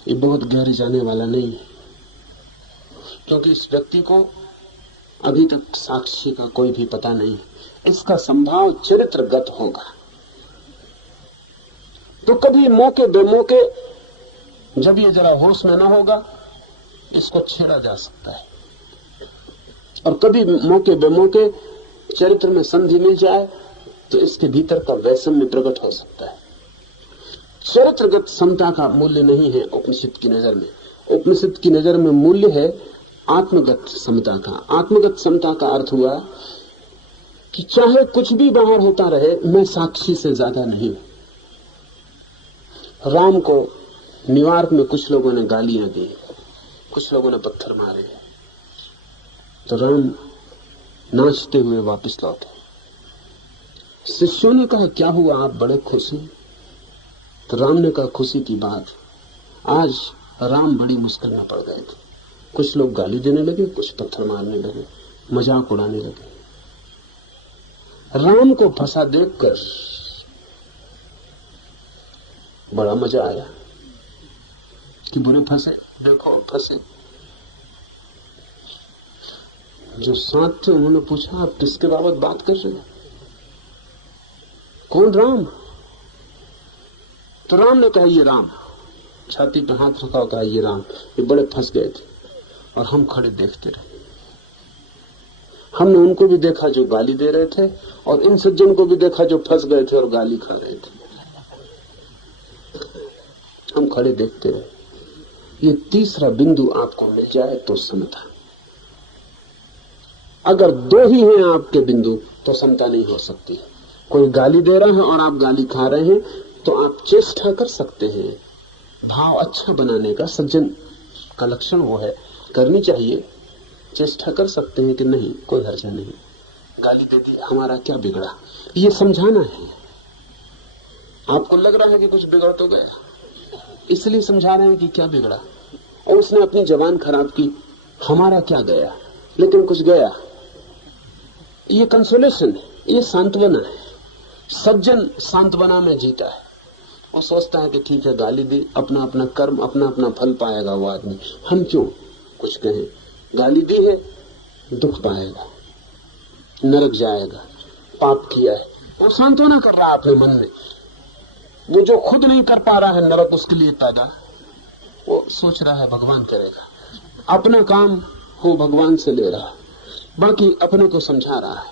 ये बहुत गहरे जाने वाला नहीं है, क्योंकि इस व्यक्ति को अभी तक साक्षी का कोई भी पता नहीं है। इसका संभाव चरित्रगत होगा। तो कभी मौके बेमौके, जब ये जरा होश में ना होगा, इसको छेड़ा जा सकता है, और कभी मौके बेमौके चरित्र में संधि मिल जाए तो इसके भीतर का वैषम्य प्रकट हो सकता है। चरित्रगत समता का मूल्य नहीं है उपनिषद की नजर में। उपनिषद की नजर में मूल्य है आत्मगत समता का। आत्मगत समता का अर्थ हुआ कि चाहे कुछ भी बाहर होता रहे, मैं साक्षी से ज्यादा नहीं। राम को न्यूयॉर्क में कुछ लोगों ने गालियां दी, कुछ लोगों ने पत्थर मारे, तो राम नाचते हुए वापस लौटे। शिष्यों ने कहा क्या हुआ, आप बड़े खुश हैं? तो राम ने कहा खुशी की बात, आज राम बड़ी मुश्किल में पड़ गए थे। कुछ लोग गाली देने लगे, कुछ पत्थर मारने लगे, मजाक उड़ाने लगे। राम को फंसा देखकर बड़ा मजा आया कि बुरे फंसे, देखो फंसे। जो साथ थे उन्होंने पूछा आप किसके बाबत बात कर रहे हैं? कौन? राम। तो राम ने कहा ये राम, छाती पे हाथ रखा, कहा ये राम, ये बड़े फंस गए थे। और हम खड़े देखते रहे। हमने उनको भी देखा जो गाली दे रहे थे, और इन सज्जन को भी देखा जो फंस गए थे और गाली खा रहे थे। हम खड़े देखते रहे। ये तीसरा बिंदु आपको मिल जाए तो समता। अगर दो ही हैं आपके बिंदु तो समता नहीं हो सकती। कोई गाली दे रहा है और आप गाली खा रहे हैं तो आप चेष्टा कर सकते हैं भाव अच्छा बनाने का। सज्जन का लक्षण वो है, करनी चाहिए। चेष्टा कर सकते हैं कि नहीं कोई हर्जा नहीं, गाली दे दी, हमारा क्या बिगड़ा, ये समझाना है। आपको लग रहा है कि कुछ बिगड़ तो गया, इसलिए समझा रहे हैं कि क्या बिगड़ा, और उसने अपनी जबान खराब की, हमारा क्या गया, लेकिन कुछ गया। ये कंसोलेशन है, ये सांत्वना है। सज्जन सांत्वना में जीता है। वो सोचता है कि ठीक है गाली दी, अपना अपना कर्म, अपना अपना फल पाएगा वो आदमी, हम क्यों कुछ कहें। गाली दी है, दुख पाएगा, नरक जाएगा, पाप किया है। वो सांत्वना कर रहा है अपने मन में। वो जो खुद नहीं कर पा रहा है नरक उसके लिए पैदा, वो सोच रहा है भगवान करेगा। अपना काम वो भगवान से ले रहा, बाकी अपने को समझा रहा है।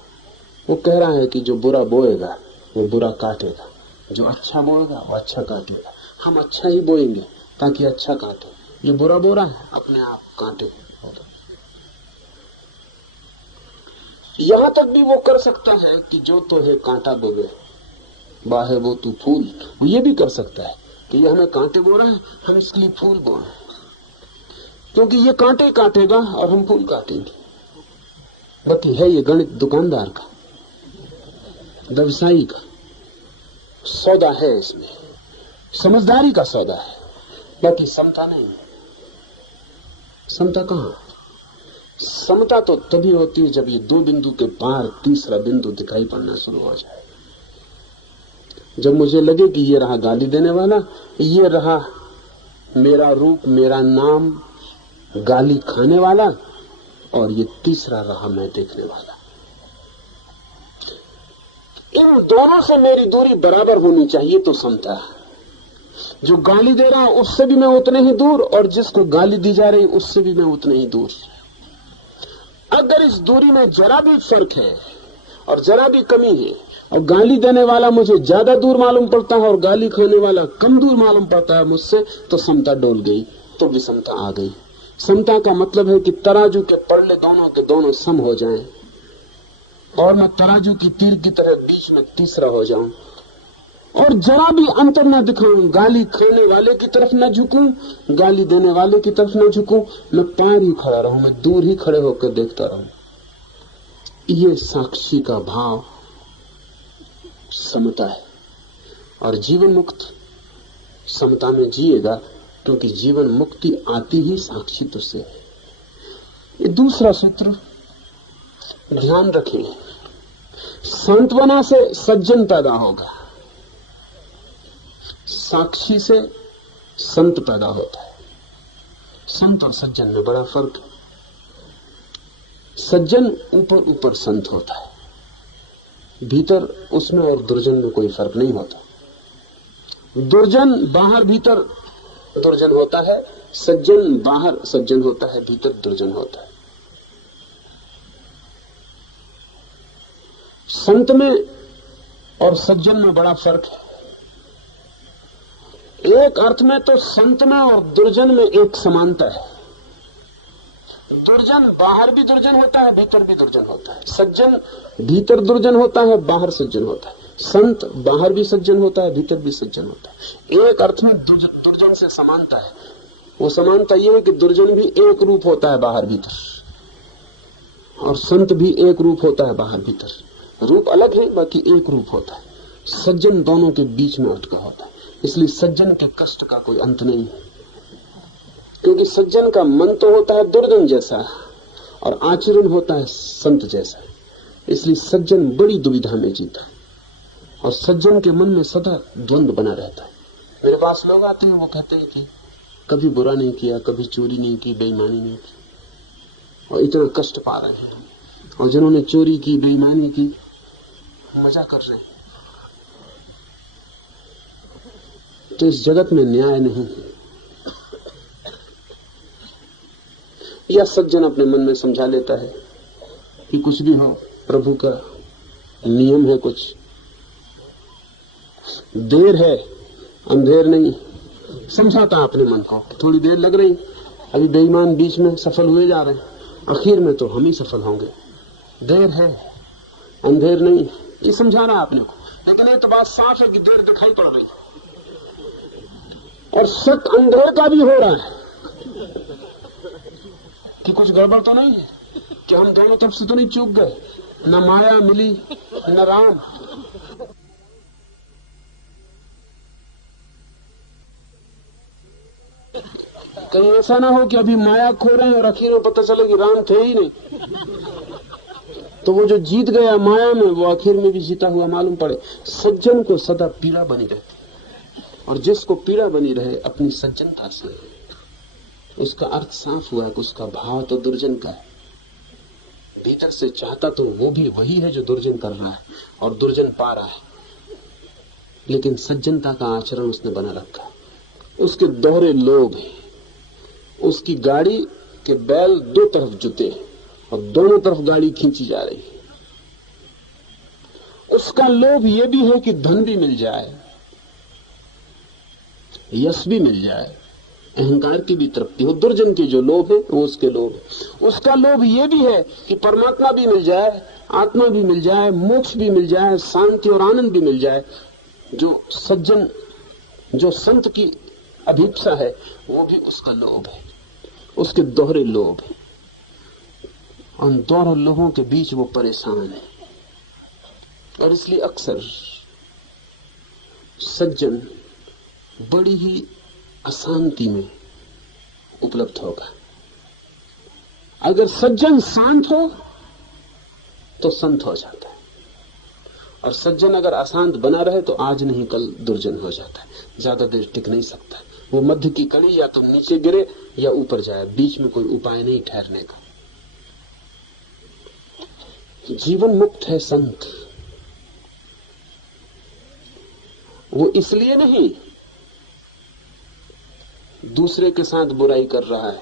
वो कह रहा है कि जो बुरा बोएगा वो बुरा काटेगा, जो अच्छा बोएगा वो अच्छा काटेगा। हम अच्छा ही बोएंगे ताकि अच्छा काटे, ये बुरा बोरा है, अपने आप कांटे। यहां तक भी वो कर सकता है कि जो तो है कांटा बोले, बाहे वो तू फूल। वो ये भी कर सकता है कि ये हमें कांटे बो रहा है, हम इसके लिए फूल बो रहे हैं, क्योंकि ये कांटे काटेगा और हम फूल काटेंगे। बाकी है ये गणित दुकानदार का, व्यवसायी का सौदा है, इसमें समझदारी का सौदा है, बाकी समता नहीं। समता कहां? समता तो तभी होती है जब ये दो बिंदु के पार तीसरा बिंदु दिखाई पड़ना शुरू हो जाए। जब मुझे लगे कि ये रहा गाली देने वाला, ये रहा मेरा रूप, मेरा नाम, गाली खाने वाला, और ये तीसरा रहा मैं देखने वाला। इन दोनों से मेरी दूरी बराबर होनी चाहिए तो समता है। जो गाली दे रहा है उससे भी मैं उतने ही दूर, और जिसको गाली दी जा रही उससे भी मैं उतने ही दूर। अगर इस दूरी में जरा भी फर्क है और जरा भी कमी है, और गाली देने वाला मुझे ज्यादा दूर मालूम पड़ता है और गाली खाने वाला कम दूर मालूम पड़ता है मुझसे, तो समता डोल गई, तो विषमता आ गई। समता का मतलब है कि तराजू के पल्ले दोनों के दोनों सम हो जाएं, और मैं तराजू की तीर की तरह बीच में तीसरा हो जाऊं, और जरा भी अंतर न दिखाऊं, गाली खाने वाले की तरफ न झुकूं, गाली देने वाले की तरफ न झुकूं, मैं पार ही खड़ा रहूं, मैं दूर ही खड़े होकर देखता रहूं। ये साक्षी का भाव समता है। और जीवन मुक्त समता में जिएगा, क्योंकि जीवन मुक्ति आती ही साक्षित्व से है। ये दूसरा सूत्र ध्यान रखें, सांत्वना से सज्जन पैदा होगा, साक्षी से संत पैदा होता है। संत और सज्जन में बड़ा फर्क है। सज्जन ऊपर ऊपर संत होता है, भीतर उसमें और दुर्जन में कोई फर्क नहीं होता। दुर्जन बाहर भीतर दुर्जन होता है, सज्जन बाहर सज्जन होता है, भीतर दुर्जन होता है। संत में और सज्जन में बड़ा फर्क है। एक अर्थ में तो संत में और दुर्जन में एक समानता है। दुर्जन बाहर भी दुर्जन होता है, भीतर भी दुर्जन होता है। सज्जन भीतर दुर्जन होता है, बाहर सज्जन होता है। संत बाहर भी सज्जन होता है, भीतर भी सज्जन होता है। एक अर्थ में दुर्जन से समानता है। वो समानता यह है कि दुर्जन भी एक रूप होता है बाहर भीतर, और संत भी एक रूप होता है बाहर भीतर। रूप अलग है, बाकी एक रूप होता है। सज्जन दोनों के बीच में अटका होता है, इसलिए सज्जन के कष्ट का कोई अंत नहीं है। क्योंकि सज्जन का मन तो होता है दुर्जन जैसा, और आचरण होता है संत जैसा। इसलिए सज्जन बड़ी दुविधा में जीता, और सज्जन के मन में सदा द्वंद्व बना रहता है। मेरे पास लोग आते हैं, वो कहते हैं कि कभी बुरा नहीं किया, कभी चोरी नहीं की, बेईमानी नहीं की, और इतना कष्ट पा रहे हैं। और जिन्होंने चोरी की, बेईमानी की, मजा कर रहे हैं। तो इस जगत में न्याय नहीं है। या सज्जन अपने मन में समझा लेता है कि कुछ भी हो, प्रभु का नियम है, कुछ देर है अंधेर नहीं। समझाता अपने मन को, थोड़ी देर लग रही, अभी बेईमान बीच में सफल हुए जा रहे हैं, आखिर में तो हम ही सफल होंगे। देर है अंधेर नहीं, ये समझा रहा अपने को। लेकिन ये तो बात साफ है कि देर दिखाई पड़ रही, और शक अंधेर का भी हो रहा है कि कुछ गड़बड़ तो नहीं है, कि हम दोनों तरफ से तो नहीं चूक गए, न माया मिली न राम। कहीं ऐसा ना हो कि अभी माया खो रहे हैं और आखिर में पता चले कि राम थे ही नहीं, तो वो जो जीत गया माया में, वो आखिर में भी जीता हुआ मालूम पड़े। सज्जन को सदा पीड़ा बनी रहती, और जिसको पीड़ा बनी रहे अपनी सज्जनता से, उसका अर्थ साफ हुआ कि उसका भाव तो दुर्जन का है। भीतर से चाहता तो वो भी वही है जो दुर्जन कर रहा है, और दुर्जन पा रहा है, लेकिन सज्जनता का आचरण उसने बना रखा है। उसके दोहरे लोभ है, उसकी गाड़ी के बैल दो तरफ जुते हैं और दोनों तरफ गाड़ी खींची जा रही है। उसका लोभ यह भी है कि धन भी मिल जाए, यश भी मिल जाए, अहंकार की भी तृप्ति हो। दुर्जन की जो लोभ है वो उसके लोभ है। उसका लोभ ये भी है कि परमात्मा भी मिल जाए, आत्मा भी मिल जाए, मोक्ष भी मिल जाए, शांति और आनंद भी मिल जाए। जो सज्जन, जो संत की अभिप्सा है, वो भी उसका लोभ है, उसके दोहरे लोभ है। उन दोनों लोगों के बीच वो परेशान है, और इसलिए अक्सर सज्जन बड़ी ही अशांति में उपलब्ध होगा। अगर सज्जन शांत हो तो संत हो जाता है, और सज्जन अगर अशांत बना रहे तो आज नहीं कल दुर्जन हो जाता है, ज्यादा देर टिक नहीं सकता। वो मध्य की कड़ी या तो नीचे गिरे या ऊपर जाए, बीच में कोई उपाय नहीं ठहरने का। जीवन मुक्त है संत। वो इसलिए नहीं दूसरे के साथ बुराई कर रहा है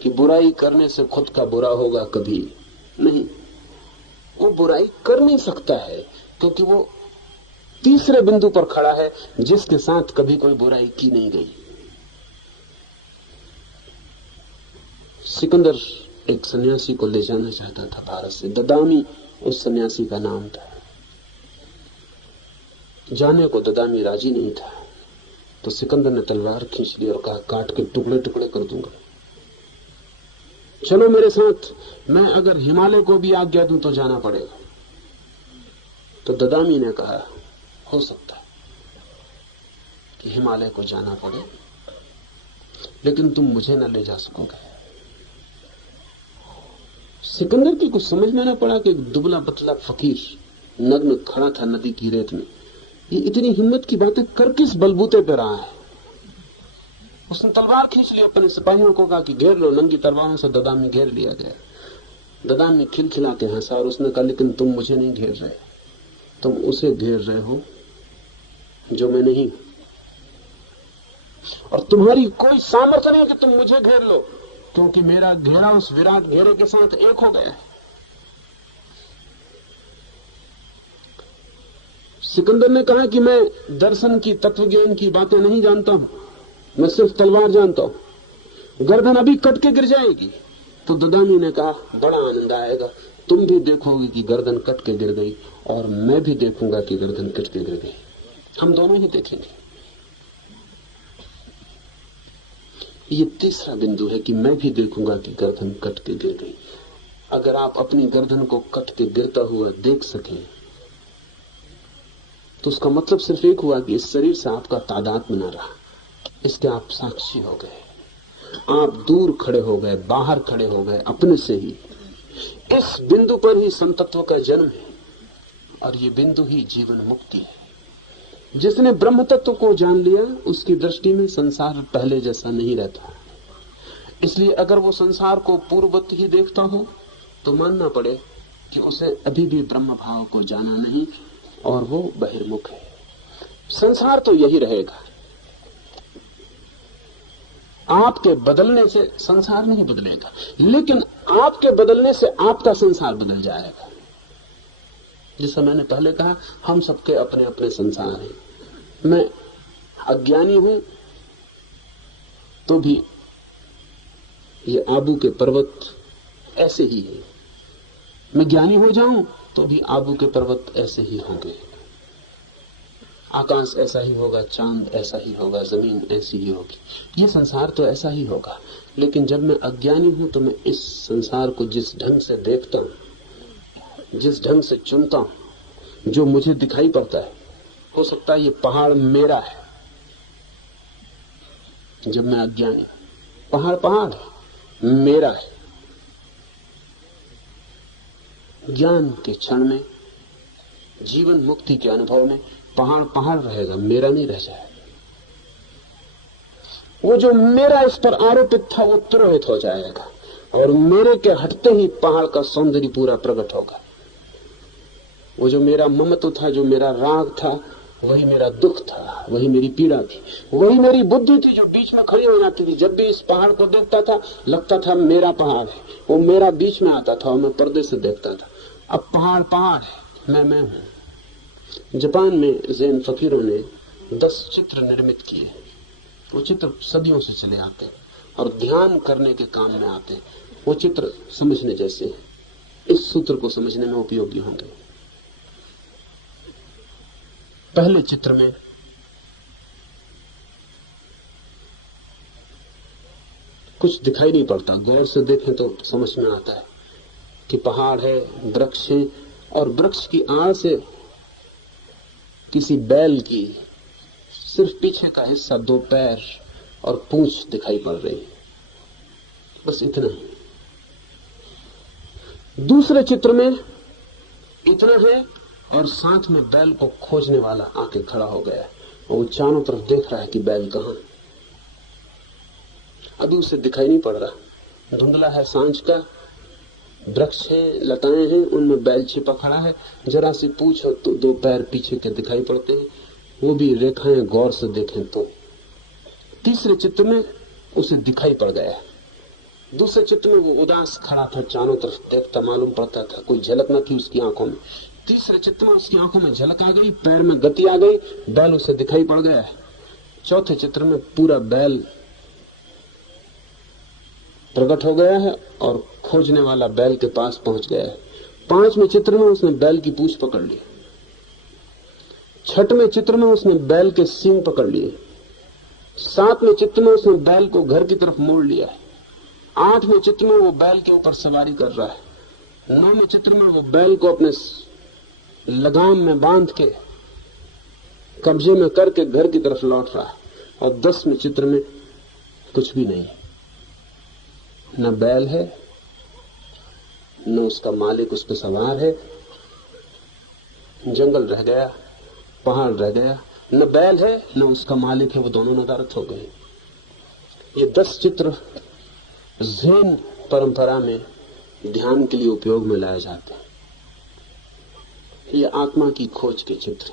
कि बुराई करने से खुद का बुरा होगा, कभी नहीं। वो बुराई कर नहीं सकता है क्योंकि वो तीसरे बिंदु पर खड़ा है जिसके साथ कभी कोई बुराई की नहीं गई। सिकंदर एक सन्यासी को ले जाना चाहता था भारत से। ददामी उस सन्यासी का नाम था। जाने को ददामी राजी नहीं था, तो सिकंदर ने तलवार खींच ली और कहा, काट के टुकड़े टुकड़े कर दूंगा, चलो मेरे साथ। मैं अगर हिमालय को भी आज्ञा दूं तो जाना पड़ेगा। तो ददामी ने कहा, हो सकता है कि हिमालय को जाना पड़े, लेकिन तुम मुझे न ले जा सकोगे। सिकंदर की कुछ समझ में न पड़ा कि एक दुबला पतला फकीर नग्न खड़ा था नदी की रेत में। ये इतनी हिम्मत की बातें कर किस बलबूते पे रहा है। उसने तलवार खींच ली, अपने सिपाहियों को कहा कि घेर लो। नंगी तलवारों से ददामी घेर लिया गया। ददामी खिलखिला के हंसा और उसने कहा, लेकिन तुम मुझे नहीं घेर रहे, तुम उसे घेर रहे हो जो मैं नहीं हूं, और तुम्हारी कोई सामर्थ्य नहीं कि तुम मुझे घेर लो, क्योंकि मेरा घेरा उस विराट घेरे के साथ एक हो गया है। सिकंदर ने कहा कि मैं दर्शन की, तत्व ज्ञान की बातें नहीं जानता हूं, मैं सिर्फ तलवार जानता हूं, गर्दन अभी कट के गिर जाएगी। तो ददामी ने कहा, बड़ा आनंद आएगा, तुम भी देखोगे कि गर्दन कट के गिर गई, और मैं भी देखूंगा कि गर्दन कट के गिर गई। हम दोनों ही देखेंगे। ये तीसरा बिंदु है कि मैं भी देखूंगा कि गर्दन कट के गिर गई। अगर आप अपनी गर्दन को कट के गिरता हुआ देख सकें तो उसका मतलब सिर्फ एक हुआ कि इस शरीर से आपका तादाद न रहा, इसके आप साक्षी हो गए। आप दूर खड़े हो गए, बाहर खड़े हो गए अपने से ही। इस बिंदु पर ही संतत्व का जन्म है, और ये बिंदु ही जीवन मुक्ति है। जिसने ब्रह्म तत्व को जान लिया, उसकी दृष्टि में संसार पहले जैसा नहीं रहता। इसलिए अगर वो संसार को पूर्ववत ही देखता हो तो मानना पड़े कि उसे अभी भी ब्रह्म भाव को जाना नहीं, और वो बहिर्मुख है। संसार तो यही रहेगा। आपके बदलने से संसार नहीं बदलेगा, लेकिन आपके बदलने से आपका संसार बदल जाएगा। जैसा मैंने पहले कहा, हम सबके अपने अपने संसार हैं। मैं अज्ञानी हूं तो भी ये आबू के पर्वत ऐसे ही है। मैं ज्ञानी हो जाऊं तो भी आबू के पर्वत ऐसे ही होंगे। आकाश ऐसा ही होगा, चांद ऐसा ही होगा, जमीन ऐसी ही होगी। ये संसार तो ऐसा ही होगा। लेकिन जब मैं अज्ञानी हूं तो मैं इस संसार को जिस ढंग से देखता हूं, जिस ढंग से चुनता हूं, जो मुझे दिखाई पड़ता है, हो सकता है ये पहाड़ मेरा है। जब मैं अज्ञानी, पहाड़ पहाड़ है, मेरा है। ज्ञान के क्षण में, जीवन मुक्ति के अनुभव में, पहाड़ पहाड़ रहेगा, मेरा नहीं रह जाएगा। वो जो मेरा इस पर आरोपित था वो तिरोहित हो जाएगा, और मेरे के हटते ही पहाड़ का सौंदर्य पूरा प्रकट होगा। वो जो मेरा ममत्व था, जो मेरा राग था, वही मेरा दुख था, वही मेरी पीड़ा थी, वही मेरी बुद्धि थी जो बीच में खड़ी हो जाती थी। जब भी इस पहाड़ को देखता था लगता था मेरा पहाड़ है, वो मेरा बीच में आता था और मैं पर्दे से देखता था। अब पहाड़ पहाड़ है, मैं हूं। जापान में ज़ैन फकीरों ने 10 चित्र निर्मित किए। वो चित्र सदियों से चले आते हैं और ध्यान करने के काम में आते हैं। वो चित्र समझने जैसे हैं, इस सूत्र को समझने में उपयोगी होंगे। पहले चित्र में कुछ दिखाई नहीं पड़ता, गौर से देखें तो समझ में आता है कि पहाड़ है, वृक्ष है, और वृक्ष की आड़ से किसी बैल की सिर्फ पीछे का हिस्सा, 2 पैर और पूंछ दिखाई पड़ रही है, बस इतना ही। दूसरे चित्र में इतना है और साथ में बैल को खोजने वाला आके खड़ा हो गया है और वो चारों तरफ देख रहा है कि बैल कहां है। अभी उसे दिखाई नहीं पड़ रहा, धुंधला है, सांझ का, वृक्ष है, लताएं हैं, उनमें बैल छिपा खड़ा है। जरा सी पूछ तो 2 पैर पीछे के दिखाई पड़ते हैं, वो भी रेखाएं गौर से देखें तो। तीसरे चित्र में उसे दिखाई पड़ गया। दूसरे चित्र में वो उदास खड़ा था, चारों तरफ देखता मालूम पड़ता था, कोई झलक न थी उसकी आंखों में। तीसरे चित्र में उसकी आंखों में झलक आ गई, पैर में गति आ गई, बैल उसे दिखाई पड़ गया है। चौथे चित्र में पूरा बैल प्रकट हो गया है और खोजने वाला बैल के पास पहुंच गया है। 5वें चित्र में उसने बैल की पूंछ पकड़ ली। 6वें चित्र में उसने बैल के सींग पकड़ लिए। 7वें चित्र में उसने बैल को घर की तरफ मोड़ लिया है। 8वें चित्र में वो बैल के ऊपर सवारी कर रहा है। 9वें चित्र में वो बैल को अपने लगाम में बांध के कब्जे में करके घर की तरफ लौट रहा है। और 10वें चित्र में कुछ भी नहीं, न बैल है, न उसका मालिक उस पर सवार है। जंगल रह गया, पहाड़ रह गया, न बैल है न उसका मालिक है, वो दोनों नदारत हो गए। ये 10 चित्र ज़ेन परंपरा में ध्यान के लिए उपयोग में लाए जाते हैं। ये आत्मा की खोज के चित्र।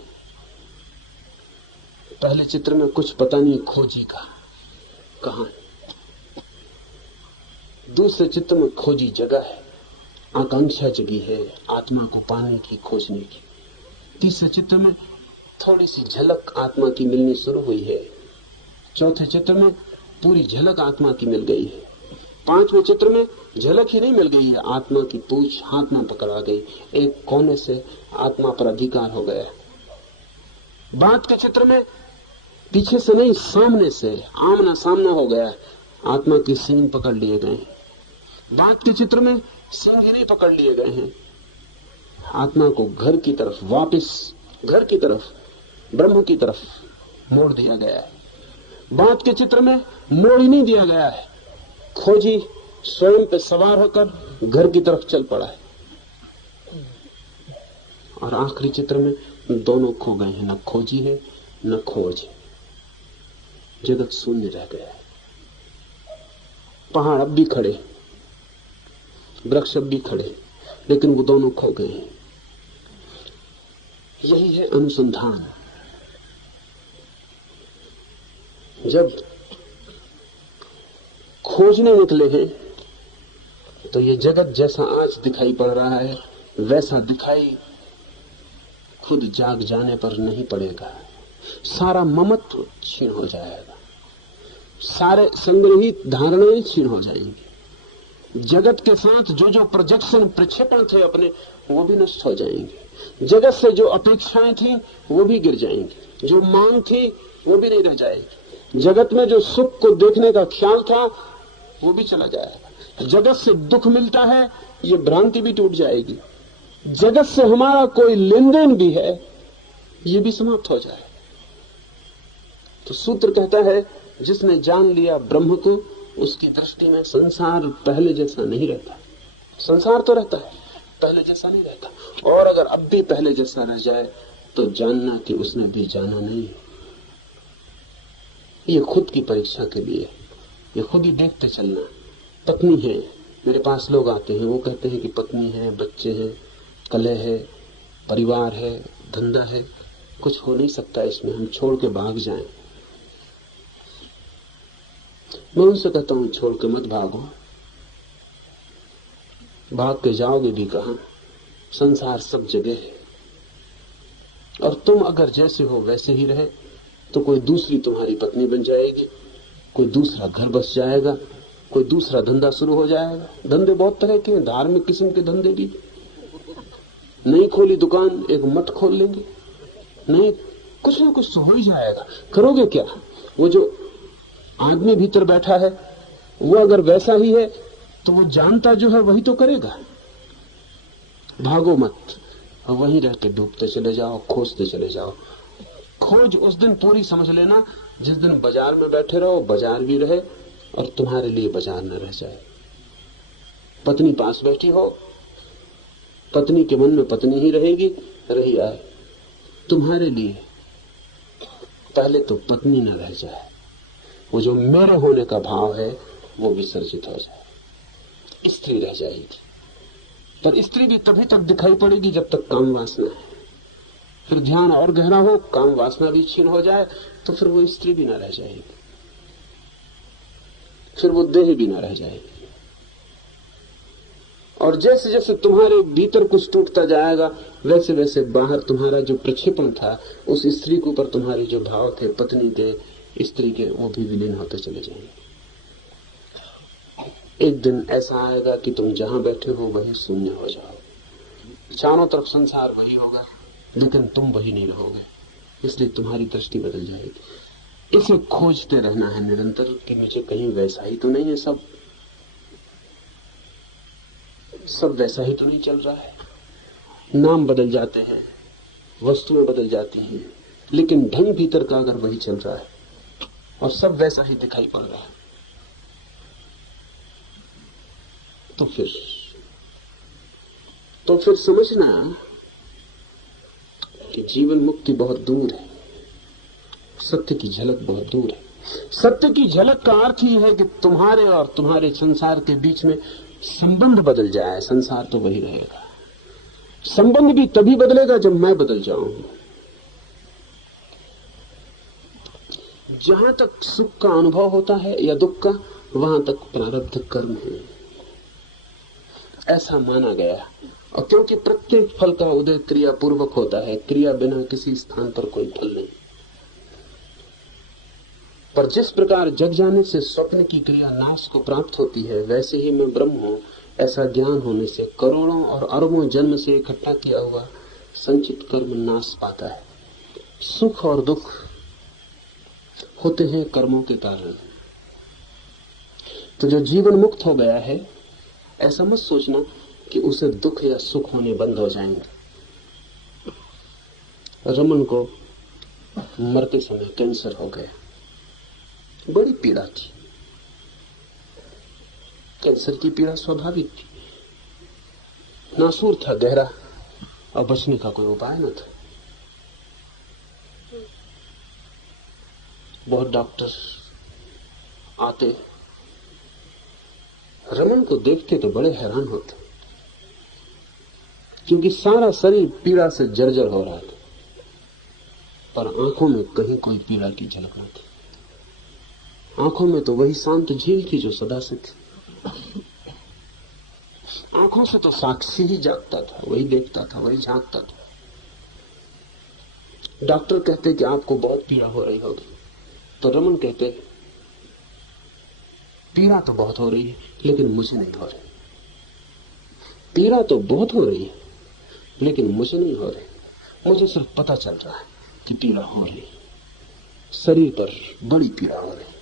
पहले चित्र में कुछ पता नहीं खोजी का कहां है। दूसरे चित्र में खोजी जगह है, आकांक्षा जगी है आत्मा को पाने की, खोजने की। तीसरे चित्र में थोड़ी सी झलक आत्मा की मिलनी शुरू हुई है। चौथे चित्र में पूरी झलक आत्मा की मिल गई है। 5वें चित्र में झलक ही नहीं मिल गई है, आत्मा की पूंछ हाथ में पकड़ा गई, एक कोने से आत्मा पर अधिकार हो गया। बाद के चित्र में पीछे से नहीं, सामने से आमना सामना हो गया, आत्मा की सींग पकड़ लिए गए। बाद के चित्र में सींग ही नहीं पकड़ लिए गए हैं, आत्मा को घर की तरफ, वापस घर की तरफ, ब्रह्म की तरफ मोड़ दिया गया है। बाद के चित्र में मोड़ ही नहीं दिया गया है, खोजी स्वयं पे सवार होकर घर की तरफ चल पड़ा है। और आखिरी चित्र में दोनों खो गए हैं, न खोजी है न खोज है, जगत शून्य रह गया है। पहाड़ अब भी खड़े, वृक्ष अब भी खड़े, लेकिन वो दोनों खो गए हैं। यही है अनुसंधान। जब खोजने निकले हैं तो ये जगत जैसा आज दिखाई पड़ रहा है वैसा दिखाई खुद जाग जाने पर नहीं पड़ेगा। सारा ममत्व छीन हो जाएगा, सारे संग्रहित धारणाएं छीन हो जाएंगी। जगत के साथ जो जो प्रोजेक्शन, प्रक्षेपण थे अपने, वो भी नष्ट हो जाएंगे। जगत से जो अपेक्षाएं थी वो भी गिर जाएंगी, जो मांग थी वो भी नहीं रह जाएगी। जगत में जो सुख को देखने का ख्याल था वो भी चला जाएगा। जगत से दुख मिलता है, ये भ्रांति भी टूट जाएगी। जगत से हमारा कोई लेन देन भी है, ये भी समाप्त हो जाए। तो सूत्र कहता है, जिसने जान लिया ब्रह्म को, उसकी दृष्टि में संसार पहले जैसा नहीं रहता। संसार तो रहता है, पहले जैसा नहीं रहता। और अगर अब भी पहले जैसा रह जाए तो जानना कि उसने भी जाना नहीं। ये खुद की परीक्षा के लिए, ये खुद ही देखते चलना। पत्नी है, मेरे पास लोग आते हैं, वो कहते हैं कि पत्नी है, बच्चे हैं, कलह है, परिवार है, धंधा है, कुछ हो नहीं सकता इसमें, हम छोड़ के भाग जाएं। मैं उनसे कहता हूं, छोड़ के मत भागो, भाग के जाओगे भी कहां? संसार सब जगह है, और तुम अगर जैसे हो वैसे ही रहे तो कोई दूसरी तुम्हारी पत्नी बन जाएगी, कोई दूसरा घर बस जाएगा, कोई दूसरा धंधा शुरू हो जाएगा। धंधे बहुत तरह के हैं, धार्मिक किस्म के धंधे भी। नहीं खोली दुकान, एक मठ खोल लेंगे, नहीं कुछ ना कुछ तो हो ही जाएगा। करोगे क्या? वो जो आदमी भीतर बैठा है वो अगर वैसा ही है तो वो जानता जो है वही तो करेगा। भागो मत, वहीं रह के डूबते चले जाओ, खोजते चले जाओ। खोज उस दिन पूरी समझ लेना जिस दिन बाजार में बैठे रहो, बाजार भी रहे और तुम्हारे लिए बाजार न रह जाए। पत्नी पास बैठी हो, पत्नी के मन में पत्नी ही रहेगी, रही आए तुम्हारे लिए, पहले तो पत्नी न रह जाए। वो जो मेरे होने का भाव है वो विसर्जित हो जाए, स्त्री रह जाएगी। पर स्त्री भी तभी तक दिखाई पड़ेगी जब तक काम वासना है। फिर ध्यान और गहरा हो, काम वासना भी छीन हो जाए तो फिर वो स्त्री भी न रह जाएगी, फिर वो देह भी न रह जाएगी। और जैसे जैसे तुम्हारे भीतर कुछ टूटता जाएगा वैसे वैसे बाहर तुम्हारा जो प्रक्षेपण था उस स्त्री के ऊपर तुम्हारे जो भाव थे पत्नी के, स्त्री के, वो भी विलीन होते चले जाएंगे। एक दिन ऐसा आएगा कि तुम जहां बैठे हो वही शून्य हो जाओ। चारों तरफ संसार वही होगा लेकिन तुम वही नहीं रहोगे, इसलिए तुम्हारी दृष्टि बदल जाएगी। इसे खोजते रहना है निरंतर कि मुझे कहीं वैसा ही तो नहीं है, सब वैसा ही तो नहीं चल रहा है। नाम बदल जाते हैं, वस्तुएं बदल जाती हैं, लेकिन ढंग भीतर का अगर वही चल रहा है और सब वैसा ही दिखाई पड़ रहा है तो फिर समझना कि जीवन मुक्ति बहुत दूर है, सत्य की झलक बहुत दूर है। सत्य की झलक का अर्थ ही है कि तुम्हारे और तुम्हारे संसार के बीच में संबंध बदल जाए, संसार तो वही रहेगा। संबंध भी तभी बदलेगा जब मैं बदल जाऊं। जहां तक सुख का अनुभव होता है या दुख का, वहां तक प्रारब्ध कर्म है, ऐसा माना गया। और क्योंकि प्रत्येक फल का उदय क्रिया पूर्वक होता है, क्रिया बिना किसी स्थान पर कोई फल नहीं। पर जिस प्रकार जग जाने से स्वप्न की क्रिया नाश को प्राप्त होती है, वैसे ही मैं ब्रह्म हूं ऐसा ज्ञान होने से करोड़ों और अरबों जन्म से इकट्ठा किया हुआ संचित कर्म नाश पाता है। सुख और दुख होते हैं कर्मों के कारण। तो जो जीवन मुक्त हो गया है, ऐसा मत सोचना कि उसे दुख या सुख होने बंद हो जाएंगे। रमन को मरते समय कैंसर हो गया, बड़ी पीड़ा थी। कैंसर की पीड़ा स्वाभाविक थी, नासूर था गहरा और बचने का कोई उपाय न था। बहुत डॉक्टर आते, रमन को देखते तो बड़े हैरान होते, क्योंकि सारा शरीर पीड़ा से जर्जर हो रहा था, पर आंखों में कहीं कोई पीड़ा की झलक न थी। आंखों में तो वही शांत झील थी जो सदा से थी। आंखों से तो साक्षी ही जागता था, वही देखता था, वही झांकता था। डॉक्टर कहते कि आपको बहुत पीड़ा हो रही होगी, तो रमन कहते पीड़ा तो बहुत हो रही है लेकिन मुझे नहीं हो रही। पीड़ा तो बहुत हो रही है लेकिन मुझे नहीं हो रही। मुझे सिर्फ पता चल रहा है कि पीड़ा हो रही है, शरीर पर बड़ी पीड़ा हो रही है,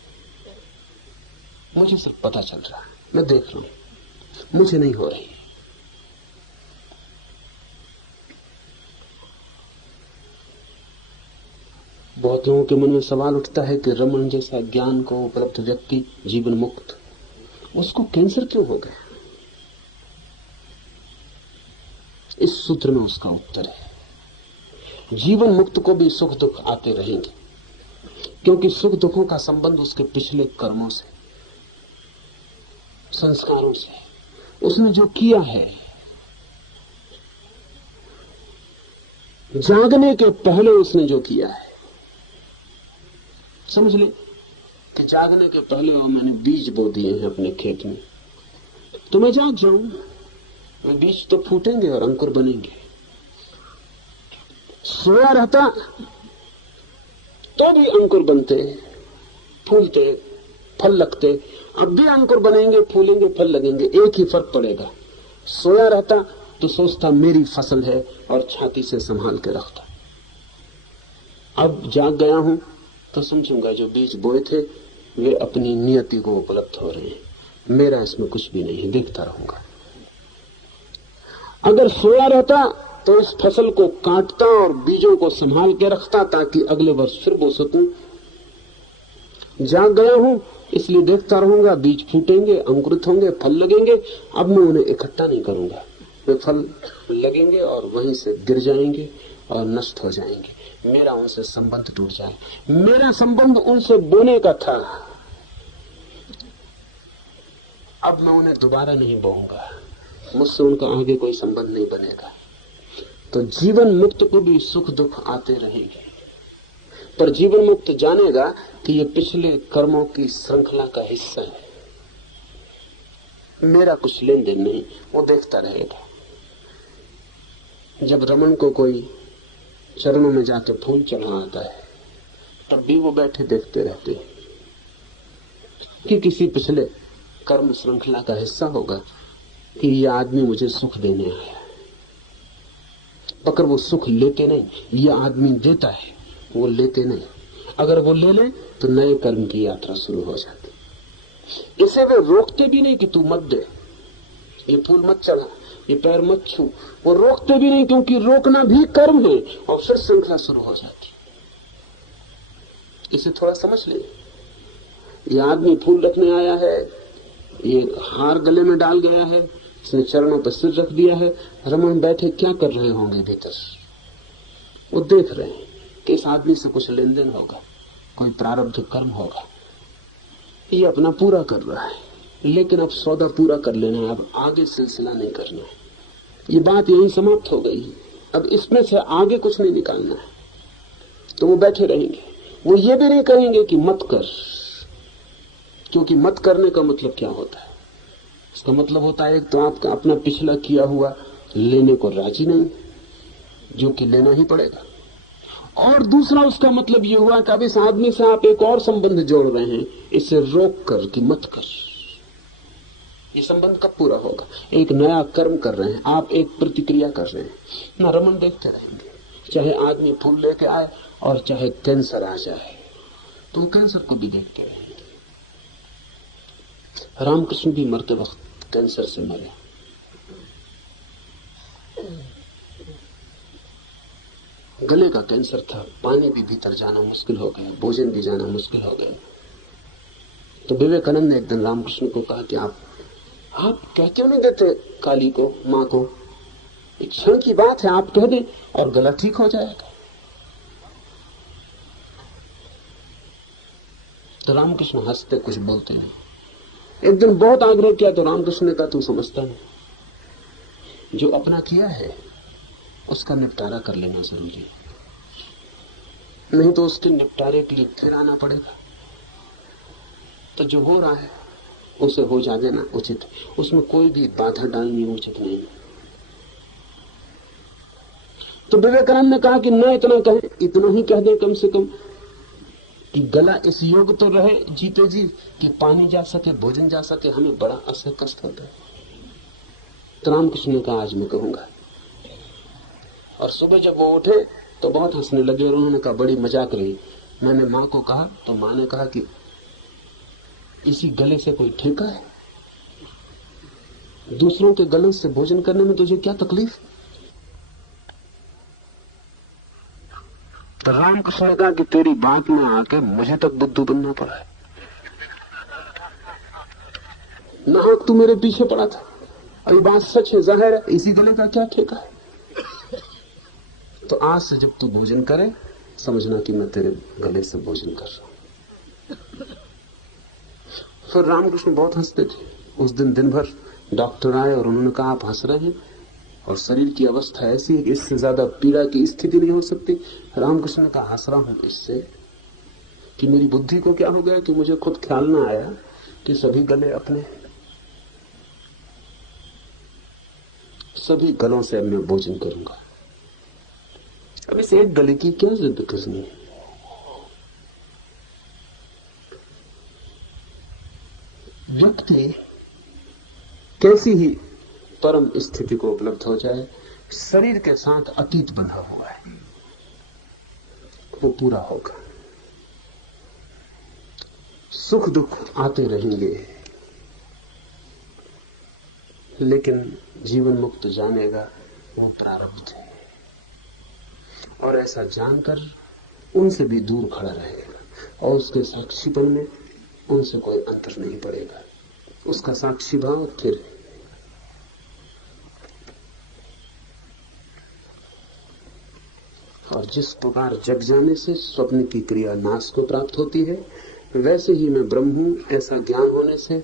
मुझे सिर्फ पता चल रहा है, मैं देख रहा हूं, मुझे नहीं हो रही। बहुत लोगों के मन में सवाल उठता है कि रमन जैसा ज्ञान को उपलब्ध व्यक्ति जीवन मुक्त, उसको कैंसर क्यों हो गया? इस सूत्र में उसका उत्तर है, जीवन मुक्त को भी सुख दुख आते रहेंगे, क्योंकि सुख दुखों का संबंध उसके पिछले कर्मों से, संस्कारों से, उसने जो किया है। जागने के पहले उसने जो किया है, समझ ले कि जागने के पहले मैंने बीज बो दिए हैं अपने खेत में, तो मैं जाग जाऊं, मैं बीज तो फूटेंगे और अंकुर बनेंगे। सोया रहता तो भी अंकुर बनते, फूलते, फल लगते, अब भी अंकुर बनेंगे, फूलेंगे, फल लगेंगे, एक ही फर्क पड़ेगा। सोया रहता तो सोचता मेरी फसल है और छाती से संभाल के रखता। अब जाग गया हूं तो समझूंगा जो बीज बोए थे वे अपनी नियति को उपलब्ध हो रहे हैं, मेरा इसमें कुछ भी नहीं है, देखता रहूंगा। अगर सोया रहता तो इस फसल को काटता और बीजों को संभाल के रखता ताकि अगले वर्ष फिर बो सकूं। जाग गया हूं इसलिए देखता रहूंगा, बीज फूटेंगे, अंकुरित होंगे, फल लगेंगे। अब मैं उन्हें इकट्ठा नहीं करूंगा, वे फल लगेंगे और वहीं से गिर जाएंगे और नष्ट हो जाएंगे, मेरा उनसे संबंध टूट जाए। मेरा संबंध उनसे बोने का था, अब मैं उन्हें दोबारा नहीं बोऊंगा, मुझसे उनका आगे कोई संबंध नहीं बनेगा। तो जीवन मुक्त को भी सुख दुख आते रहेंगे, पर जीवन मुक्त जानेगा कि ये पिछले कर्मों की श्रृंखला का हिस्सा है, मेरा कुछ लेन देन नहीं, वो देखता रहेगा। जब रमन को कोई चरणों में जाके फूल चढ़ा आता है तब भी वो बैठे देखते रहते हैं कि किसी पिछले कर्म श्रृंखला का हिस्सा होगा कि ये आदमी मुझे सुख देने आया, मगर वो सुख लेते नहीं, ये आदमी देता है, वो लेते नहीं। अगर वो ले ले तो नए कर्म की यात्रा शुरू हो जाती। इसे वे रोकते भी नहीं कि तू मत दे, ये फूल मत चढ़ा, ये पैर मत छू, वो रोकते भी नहीं, क्योंकि रोकना भी कर्म है और फिर श्रृंखला शुरू हो जाती। इसे थोड़ा समझ ले। ये आदमी फूल रखने आया है, ये हार गले में डाल गया है, इसने चरणों पर सिर रख दिया है, रमन बैठे क्या कर रहे होंगे भीतर, वो देख रहे हैं कि इस आदमी से कुछ लेन देन होगा, कोई प्रारब्ध कर्म होगा, ये अपना पूरा कर रहा है, लेकिन अब सौदा पूरा कर लेना है, अब आगे सिलसिला नहीं करना है। ये बात यहीं समाप्त हो गई, अब इसमें से आगे कुछ नहीं निकालना है। तो वो बैठे रहेंगे, वो ये भी नहीं कहेंगे कि मत कर, क्योंकि मत करने का मतलब क्या होता है? इसका मतलब होता है एक तो आपका अपना पिछला किया हुआ लेने को राजी नहीं, जो कि लेना ही पड़ेगा, और दूसरा उसका मतलब ये हुआ कि अब इस आदमी से आप एक और संबंध जोड़ रहे हैं, इसे रोक कर कि मत कर। ये संबंध कब पूरा होगा? एक नया कर्म कर रहे हैं आप, एक प्रतिक्रिया कर रहे हैं ना। रमन देखते रहेंगे, चाहे आदमी फूल लेके आए और चाहे कैंसर आ जाए, तो कैंसर को भी देखते रहेंगे। रामकृष्ण भी मरते वक्त कैंसर से मरे। गले का कैंसर था, पानी भी भीतर जाना मुश्किल हो गया, भोजन भी जाना मुश्किल हो गया। तो विवेकानंद ने एक दिन रामकृष्ण को कहा कि आप कह क्यों नहीं देते काली को, माँ को, एक क्षण की बात है, आप कह दें और गला ठीक हो जाएगा। तो रामकृष्ण हंसते, कुछ बोलते नहीं। एक दिन बहुत आग्रह किया तो रामकृष्ण ने कहा तू समझता नहीं, जो अपना किया है उसका निपटारा कर लेना जरूरी है, नहीं तो उसके निपटारे के लिए फिर आना पड़ेगा। तो जो हो रहा है उसे हो जा देना उचित है, उसमें कोई भी बाधा डालनी उचित नहीं। तो विवेकानंद ने कहा कि न इतना कहें, इतना ही कह दें कम से कम कि गला इस योग तो रहे जीते जी कि पानी जा सके, भोजन जा सके, हमें बड़ा असह कष्ट होता है। तो रामकृष्ण ने कहा आज मैं कहूंगा। और सुबह जब वो उठे तो बहुत हंसने लगे और उन्होंने कहा बड़ी मजाक रही। मैंने माँ को कहा तो माँ ने कहा कि इसी गले से कोई ठेका है, दूसरों के गले से भोजन करने में तुझे क्या तकलीफ? तो रामकृष्ण ने कहा कि तेरी बात में आके मुझे तक बुद्धू बनना पड़ा है, नाहक तू मेरे पीछे पड़ा था, अभी बात सच है, जाहिर है, इसी गले का क्या ठेका है? तो आज से जब तू भोजन करे समझना कि मैं तेरे गले से भोजन कर रहा हूं। फिर रामकृष्ण बहुत हंसते थे। उस दिन भर डॉक्टर आए और उन्होंने कहा आप हंस रहे हैं और शरीर की अवस्था ऐसी है कि इससे ज्यादा पीड़ा की स्थिति नहीं हो सकती। रामकृष्ण ने कहा हंस रहा हूं इससे कि मेरी बुद्धि को क्या हो गया कि मुझे खुद ख्याल ना आया कि सभी गले अपने, सभी गलों से अब मैं भोजन करूंगा। अब इस एक गले की क्या जिद करनी है? व्यक्ति कैसी ही परम स्थिति को उपलब्ध हो जाए, शरीर के साथ अतीत बंधा हुआ है, वो पूरा होगा। सुख दुख आते रहेंगे, लेकिन जीवन मुक्त जानेगा वो प्रारब्ध है, और ऐसा जानकर उनसे भी दूर खड़ा रहेगा, और उसके साक्षीपन में उनसे कोई अंतर नहीं पड़ेगा। उसका साक्षी भाव फिर और जिस प्रकार जग जाने से स्वप्न की क्रिया नाश को प्राप्त होती है, वैसे ही मैं ब्रह्म हूं ऐसा ज्ञान होने से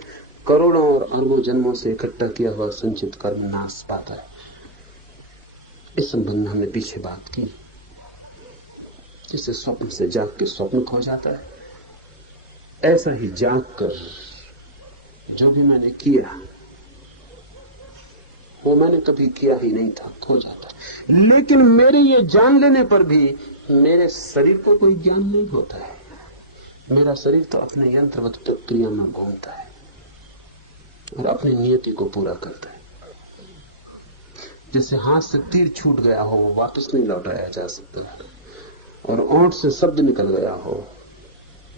करोड़ों और अरबों जन्मों से इकट्ठा किया हुआ संचित कर्म नाश पाता है। इस संबंध में हमने पीछे बात की। जिससे स्वप्न से जाग के स्वप्न खो जाता है, ऐसा ही जाग कर जो भी मैंने किया वो मैंने कभी किया ही नहीं था, खो जाता है। लेकिन मेरे ये जान लेने पर भी मेरे शरीर को कोई ज्ञान नहीं होता है। मेरा शरीर तो अपने यंत्रवत प्रक्रिया में घूमता है और अपनी नियति को पूरा करता है। जैसे हाथ से तीर छूट गया हो, वो वापस नहीं लौटाया जा सकता, और ओंठ से शब्द निकल गया हो,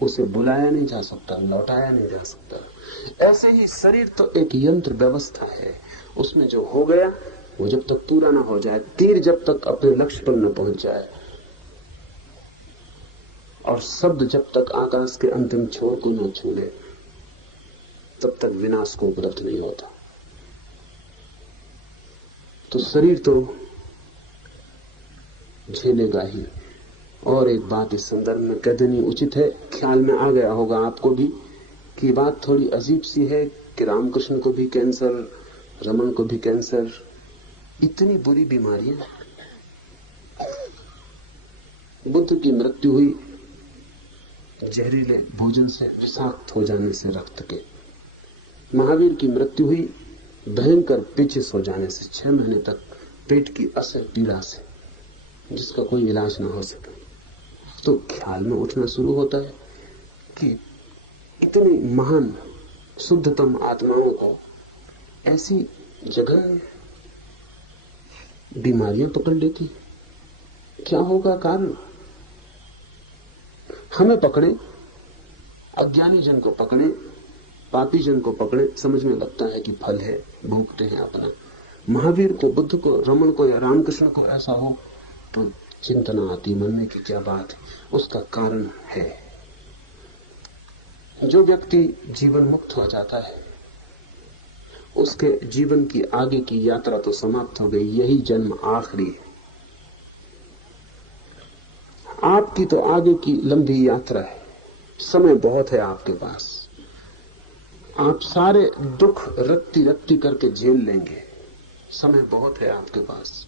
उसे बुलाया नहीं जा सकता, लौटाया नहीं जा सकता। ऐसे ही शरीर तो एक यंत्र व्यवस्था है, उसमें जो हो गया वो जब तक पूरा ना हो जाए, तीर जब तक अपने लक्ष्य पर न पहुंच जाए, और शब्द जब तक आकाश के अंतिम छोर को न छू ले, तब तक विनाश को उपलब्ध नहीं होता। तो शरीर तो झेलेगा ही। और एक बात इस संदर्भ में कह देनी उचित है, ख्याल में आ गया होगा आपको भी कि बात थोड़ी अजीब सी है कि रामकृष्ण को भी कैंसर, रमन को भी कैंसर, इतनी बुरी बीमारियां। बुद्ध की मृत्यु हुई जहरीले भोजन से, विषाक्त हो जाने से रक्त के। महावीर की मृत्यु हुई भयंकर पेचिश हो जाने से, 6 महीने तक पेट की असह्य पीड़ा से, जिसका कोई इलाज ना हो सका। तो ख्याल में उठना शुरू होता है कि इतनी महान शुद्धतम आत्माओं को ऐसी जगह बीमारियां पकड़ लेती, क्या होगा कारण? हमें पकड़े, अज्ञानी जन को पकड़े, पापी जन को पकड़े, समझ में लगता है कि फल है, भूखते हैं अपना। महावीर को, बुद्ध को, रमन को या रामकृष्ण को ऐसा हो तो चिंतना आती मन में कि क्या बात है। उसका कारण है, जो व्यक्ति जीवन मुक्त हो जाता है उसके जीवन की आगे की यात्रा तो समाप्त हो गई, यही जन्म आखिरी है। आपकी तो आगे की लंबी यात्रा है, समय बहुत है आपके पास, आप सारे दुख रत्ती रत्ती करके झेल लेंगे, समय बहुत है आपके पास।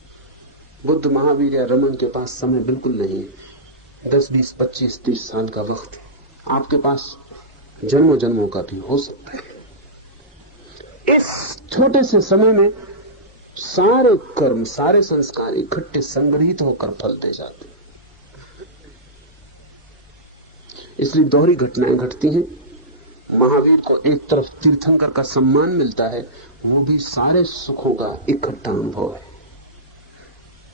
बुद्ध, महावीर या रमन के पास समय बिल्कुल नहीं है। 10, 20, 25, 30 साल का वक्त आपके पास जन्मों जन्मों का भी हो सकता है। इस छोटे से समय में सारे कर्म, सारे संस्कार इकट्ठे संग्रहित होकर फल दे जाते। इसलिए दोहरी घटनाएं घटती हैं। महावीर को एक तरफ तीर्थंकर का सम्मान मिलता है, वो भी सारे सुखों का इकट्ठा अनुभव है,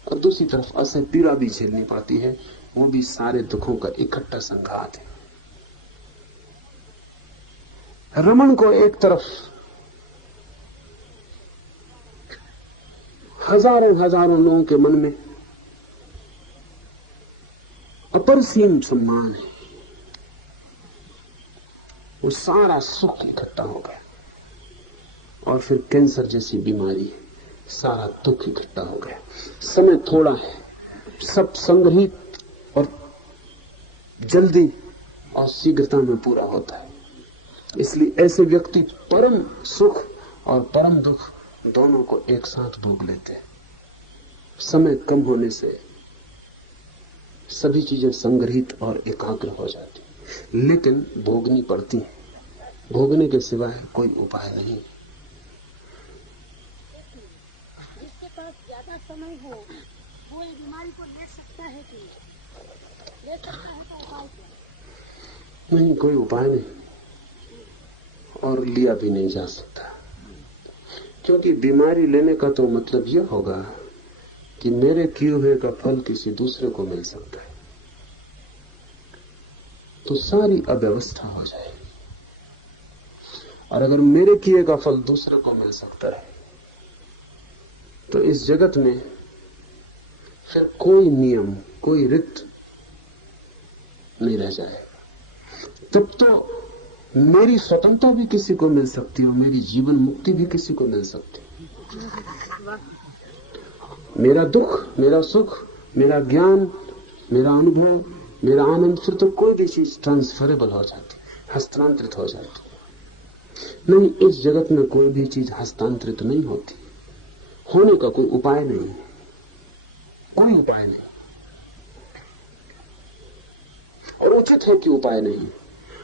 और दूसरी तरफ असह्य पीड़ा भी झेलनी पड़ती है, वो भी सारे दुखों का इकट्ठा संघात है। रमन को एक तरफ हजारों हजारों लोगों के मन में अपरिसीम सम्मान है, वो सारा सुख इकट्ठा हो गया, और फिर कैंसर जैसी बीमारी है, सारा दुख इकट्ठा हो गया। समय थोड़ा है, सब संग्रहित और जल्दी और शीघ्रता में पूरा होता है। इसलिए ऐसे व्यक्ति परम सुख और परम दुख दोनों को एक साथ भोग लेते हैं। समय कम होने से सभी चीजें संग्रहित और एकाग्र हो जाती, लेकिन भोगनी पड़ती है। भोगने के सिवाय कोई उपाय नहीं। जिसके पास ज्यादा समय हो वो ये बीमारी को ले सकता है कि ले सकता है, तो उपाय क्या? नहीं, कोई उपाय नहीं। और लिया भी नहीं जा सकता, क्योंकि बीमारी लेने का तो मतलब यह होगा कि मेरे किए हुए का फल किसी दूसरे को मिल सकता है, तो सारी अव्यवस्था हो जाएगी। और अगर मेरे किए का फल दूसरे को मिल सकता है तो इस जगत में फिर कोई नियम, कोई रित नहीं रह जाएगा। तब तो मेरी स्वतंत्रता भी किसी को मिल सकती है और मेरी जीवन मुक्ति भी किसी को मिल सकती है। मेरा दुख, मेरा सुख, मेरा ज्ञान, मेरा अनुभव, मेरा आनंद, फिर तो कोई भी चीज ट्रांसफरेबल हो जाती, हस्तांतरित हो जाती। नहीं, इस जगत में कोई भी चीज हस्तांतरित नहीं होती, होने का कोई उपाय नहीं है, कोई उपाय नहीं। और उचित है कि उपाय नहीं।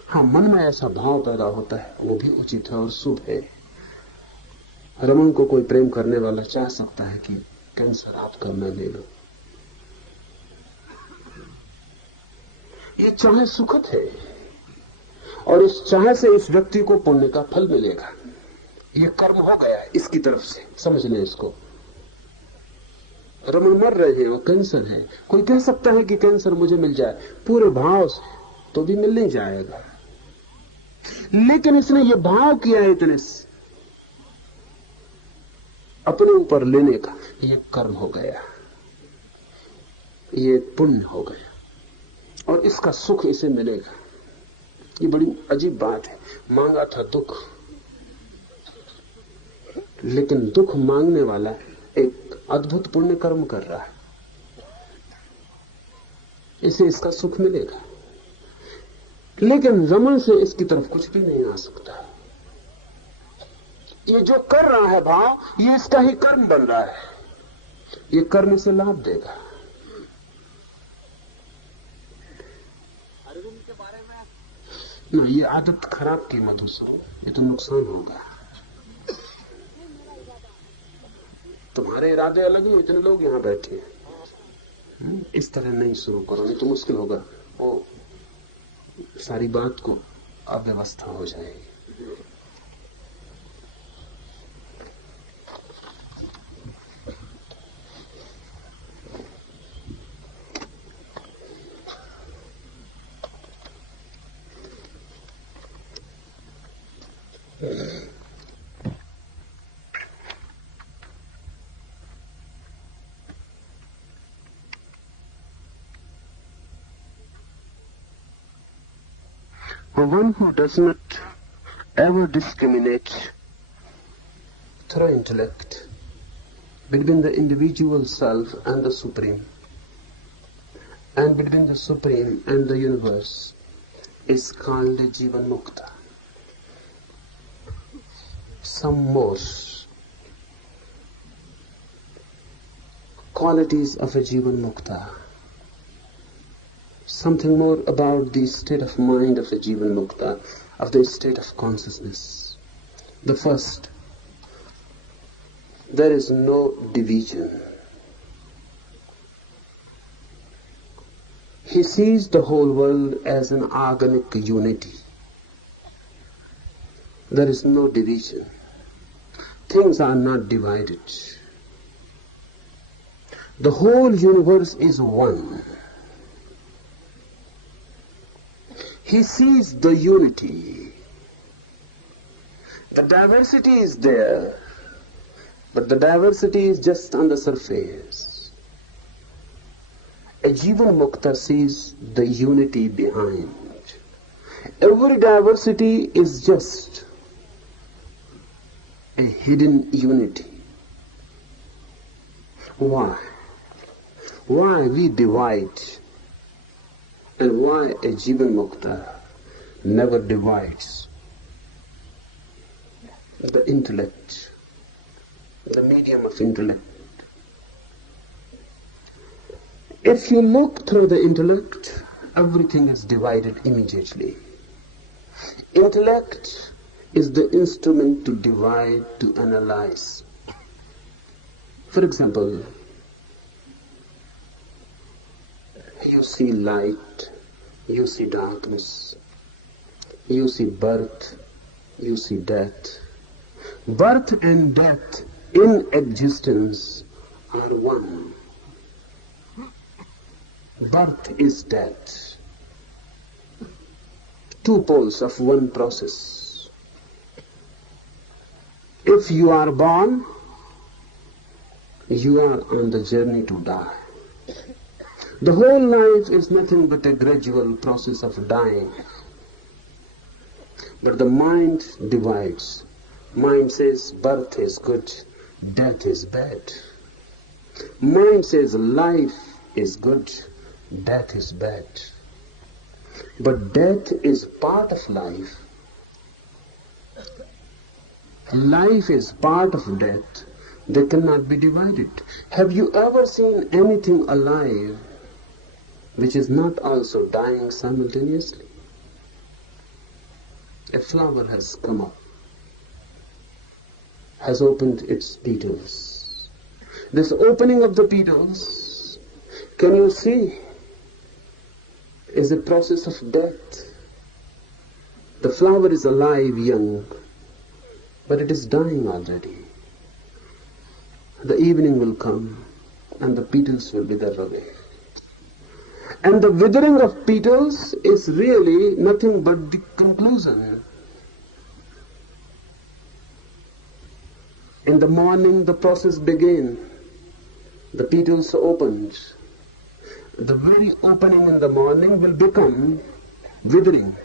हाँ, मन में ऐसा भाव पैदा होता है, वो भी उचित है और शुभ है। रमन को कोई प्रेम करने वाला चाह सकता है कि कैंसर आपका मैं ले लूं, ये चाहे सुखद है और इस चाहे से इस व्यक्ति को पुण्य का फल मिलेगा। ये कर्म हो गया इसकी तरफ से, समझ लें इसको। रमन मर रहे हैं और कैंसर है, कोई कह सकता है कि कैंसर मुझे मिल जाए पूरे भाव से, तो भी मिल नहीं जाएगा, लेकिन इसने ये भाव किया है इतने से अपने ऊपर लेने का, ये कर्म हो गया, ये पुण्य हो गया और इसका सुख इसे मिलेगा। ये बड़ी अजीब बात है। मांगा था दुख, लेकिन दुख मांगने वाला एक अद्भुत पुण्य कर्म कर रहा है, इसे इसका सुख मिलेगा। लेकिन रमन से इसकी तरफ कुछ भी नहीं आ सकता। ये जो कर रहा है भाव, ये इसका ही कर्म बन रहा है, ये कर्म से लाभ देगा। ना, ये आदत खराब की मधुसूदन, ये तो नुकसान होगा। तुम्हारे इरादे अलग हैं, इतने लोग यहां बैठे हैं। इस तरह नहीं शुरू करो, नहीं तो मुश्किल होगा, वो सारी बात को अव्यवस्था हो जाएगी। One who does not ever discriminate through intellect between the individual self and the Supreme, and between the Supreme and the universe, is called a Jivan Mukta. Some more qualities of a Jivan Mukta. Something more about the state of mind of a Jivan Mukta, of the state of consciousness. The first, there is no division. He sees the whole world as an organic unity. There is no division. Things are not divided. The whole universe is one. He sees the unity. The diversity is there, but the diversity is just on the surface. A Jivan Mukta sees the unity behind. Every diversity is just a hidden unity. Why? Why we divide? And why a Jivan Mukta never divides? The intellect, the medium of intellect. If you look through the intellect, everything is divided immediately. Intellect is the instrument to divide, to analyze. For example, you see light, you see darkness, you see birth, you see death. Birth and death in existence are one. Birth is death. Two poles of one process. If you are born, you are on the journey to die. The whole life is nothing but a gradual process of dying. But the mind divides. Mind says birth is good, death is bad. Mind says life is good, death is bad. But death is part of life. Life is part of death. They cannot be divided. Have you ever seen anything alive which is not also dying simultaneously? A flower has come up, has opened its petals. This opening of the petals, can you see, is a process of death. The flower is alive, young, but it is dying already. The evening will come and the petals will wither away. And the withering of petals is really nothing but the conclusion. In the morning the process begins. The petals opened. The very opening in the morning will become withering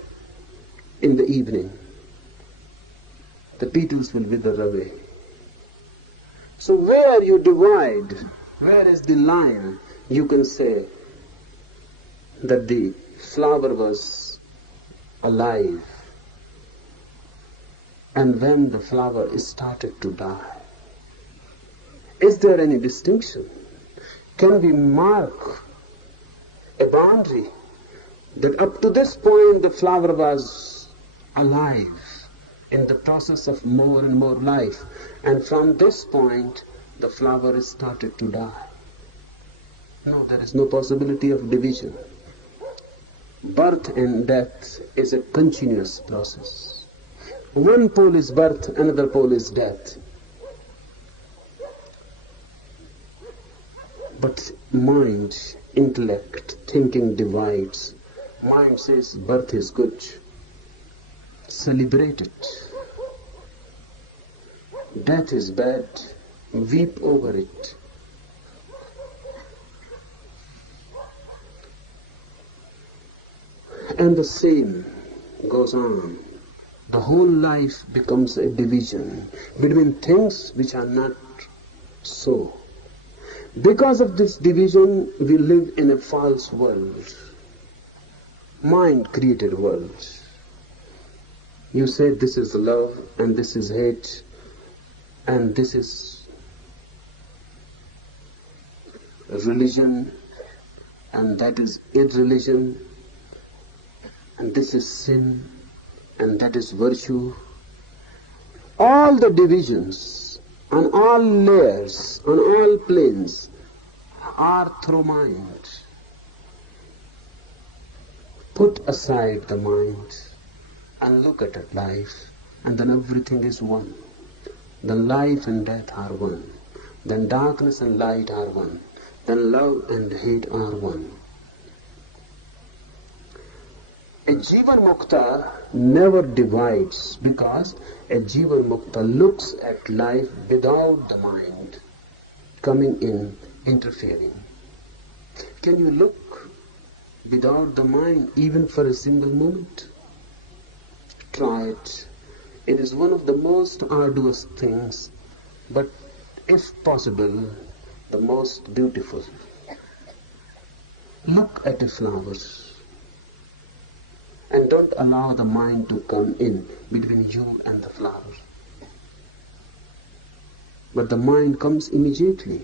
in the evening. The petals will wither away. So where you divide, where is the line? You can say that the flower was alive, and when the flower started to die. Is there any distinction? Can we mark a boundary that up to this point the flower was alive in the process of more and more life, and from this point the flower started to die? No, there is no possibility of division. Birth and death is a continuous process. One pole is birth, another pole is death. But mind, intellect, thinking divides. Mind says birth is good. Celebrate it. Death is bad. Weep over it. And the same goes on. The whole life becomes a division between things which are not so. Because of this division, we live in a false world. Mind created world. You say this is love and this is hate and this is religion and that is irreligion and this is sin and that is virtue. All the divisions on all layers, on all planes are through mind. Put aside the mind and look at life, and then everything is one. Then life and death are one. Then darkness and light are one. Then love and hate are one. A Jivan Mukta never divides, because a Jivan Mukta looks at life without the mind coming in, interfering. Can you look without the mind even for a single moment? Try it. It is one of the most arduous things, but if possible, the most beautiful. Look at a flower and don't allow the mind to come in between you and the flower. But the mind comes immediately.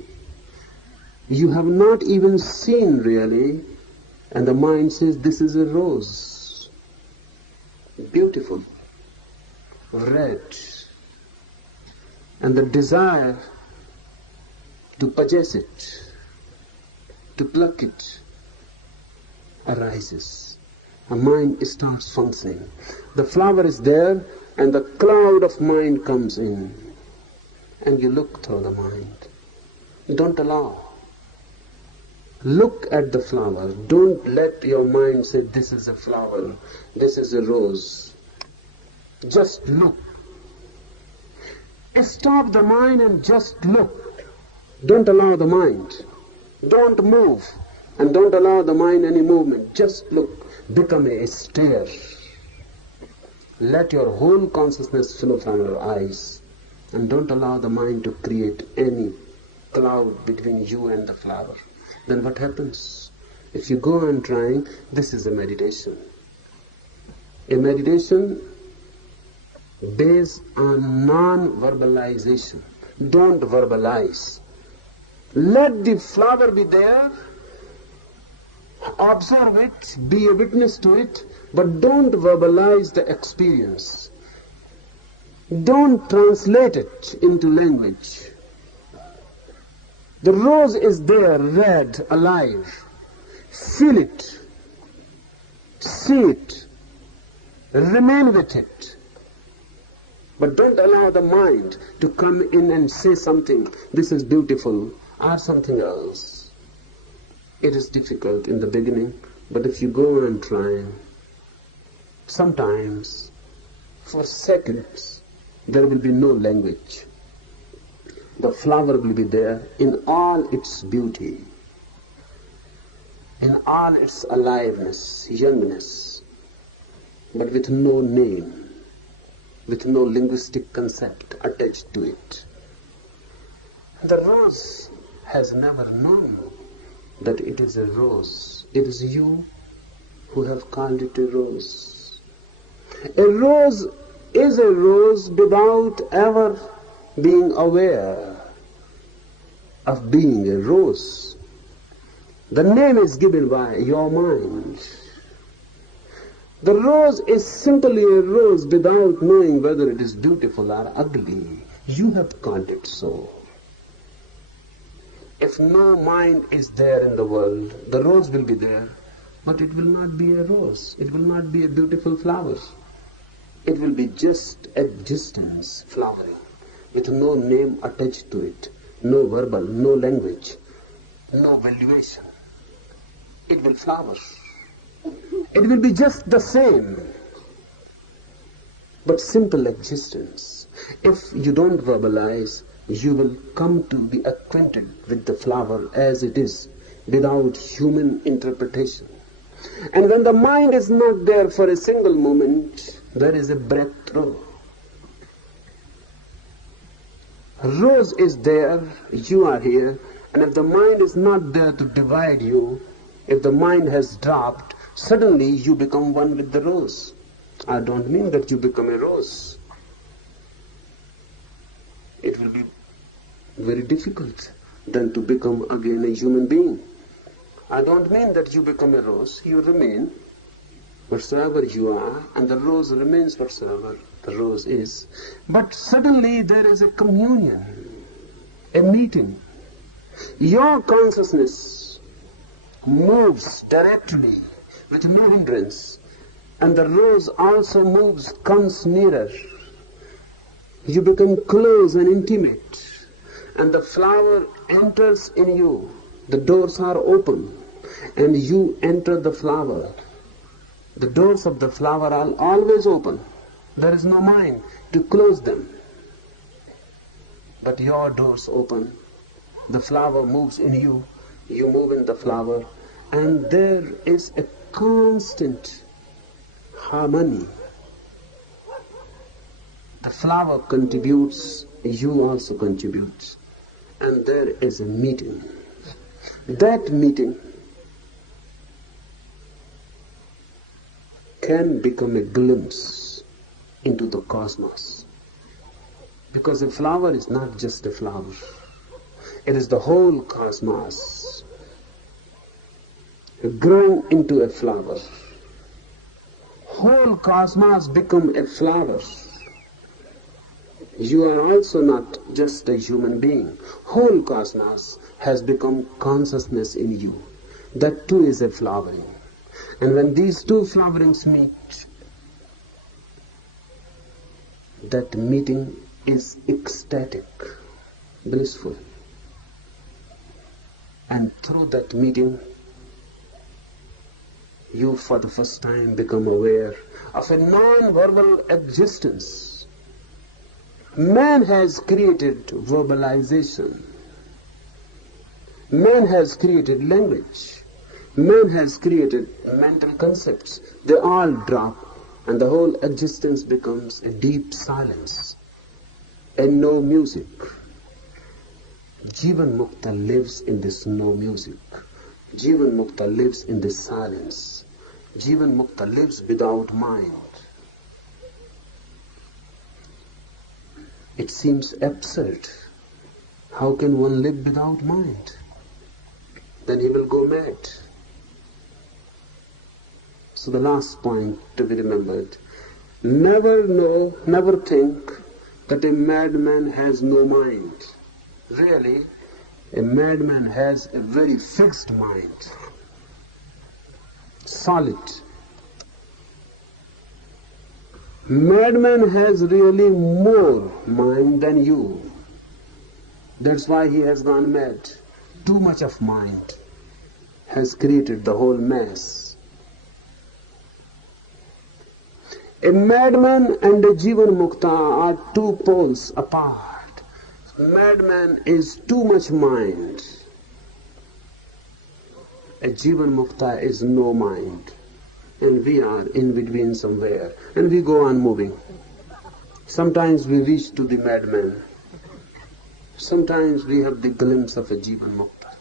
You have not even seen really, and the mind says, this is a rose. Beautiful. Red. And the desire to possess it, to pluck it, arises. A mind starts functioning. The flower is there and the cloud of mind comes in, and you look through the mind. Don't allow. Look at the flower. Don't let your mind say, this is a flower, this is a rose. Just look. Stop the mind and just look. Don't allow the mind. Don't move. And don't allow the mind any movement. Just look. Become a stare. Let your whole consciousness flow from your eyes. And don't allow the mind to create any cloud between you and the flower. Then what happens? If you go on trying, this is a meditation. A meditation based on non-verbalization. Don't verbalize. Let the flower be there. Observe it, be a witness to it, but don't verbalize the experience. Don't translate it into language. The rose is there, red, alive. Feel it. See it. Remain with it. But don't allow the mind to come in and say something, this is beautiful, or something else. It is difficult in the beginning, but if you go on trying, sometimes, for seconds, there will be no language. The flower will be there in all its beauty, in all its aliveness, youngness, but with no name, with no linguistic concept attached to it. The rose has never known that it is a rose. It is you who have called it a rose. A rose is a rose without ever being aware of being a rose. The name is given by your mind. The rose is simply a rose without knowing whether it is beautiful or ugly. You have called it so. If no mind is there in the world, the rose will be there, but it will not be a rose. It will not be a beautiful flower. It will be just existence flowering, with no name attached to it, no verbal, no language, no valuation. It will flower. It will be just the same, but simple existence. If you don't verbalize, you will come to be acquainted with the flower as it is, without human interpretation. And when the mind is not there for a single moment, there is a breakthrough. A rose is there, you are here, and if the mind is not there to divide you, if the mind has dropped, suddenly you become one with the rose. I don't mean that you become a rose. It will be very difficult then to become again a human being. I don't mean that you become a rose. You remain whatsoever you are, and the rose remains whatsoever the rose is. But suddenly there is a communion, a meeting. Your consciousness moves directly with no hindrance, and the rose also moves, comes nearer. You become close and intimate, and the flower enters in you. The doors are open, and you enter the flower. The doors of the flower are always open. There is no mind to close them. But your doors open. The flower moves in you. You move in the flower. And there is a constant harmony. The flower contributes, you also contribute. And there is a meeting. That meeting can become a glimpse into the cosmos. Because a flower is not just a flower. It is the whole cosmos growing into a flower. Whole cosmos become a flower. You are also not just a human being. Whole cosmos has become consciousness in you. That too is a flowering. And when these two flowerings meet, that meeting is ecstatic, blissful. And through that meeting, you for the first time become aware of a non-verbal existence. Man has created verbalization. Man has created language. Man has created mental concepts. They all drop, and the whole existence becomes a deep silence and no music. Jivan Mukta lives in this no music. Jivan Mukta lives in this silence. Jivan Mukta lives without mind. It seems absurd. How can one live without mind? Then he will go mad. So the last point to be remembered, never think that a madman has no mind. Really, a madman has a very fixed mind, solid. Madman has really more mind than you. That's why he has gone mad. Too much of mind has created the whole mess. A madman and a Jivan Mukta are two poles apart. Madman is too much mind. A Jivan Mukta is no mind. And we are in between somewhere. And we go on moving. Sometimes we reach to the madman. Sometimes we have the glimpse of a Jivan Mukta.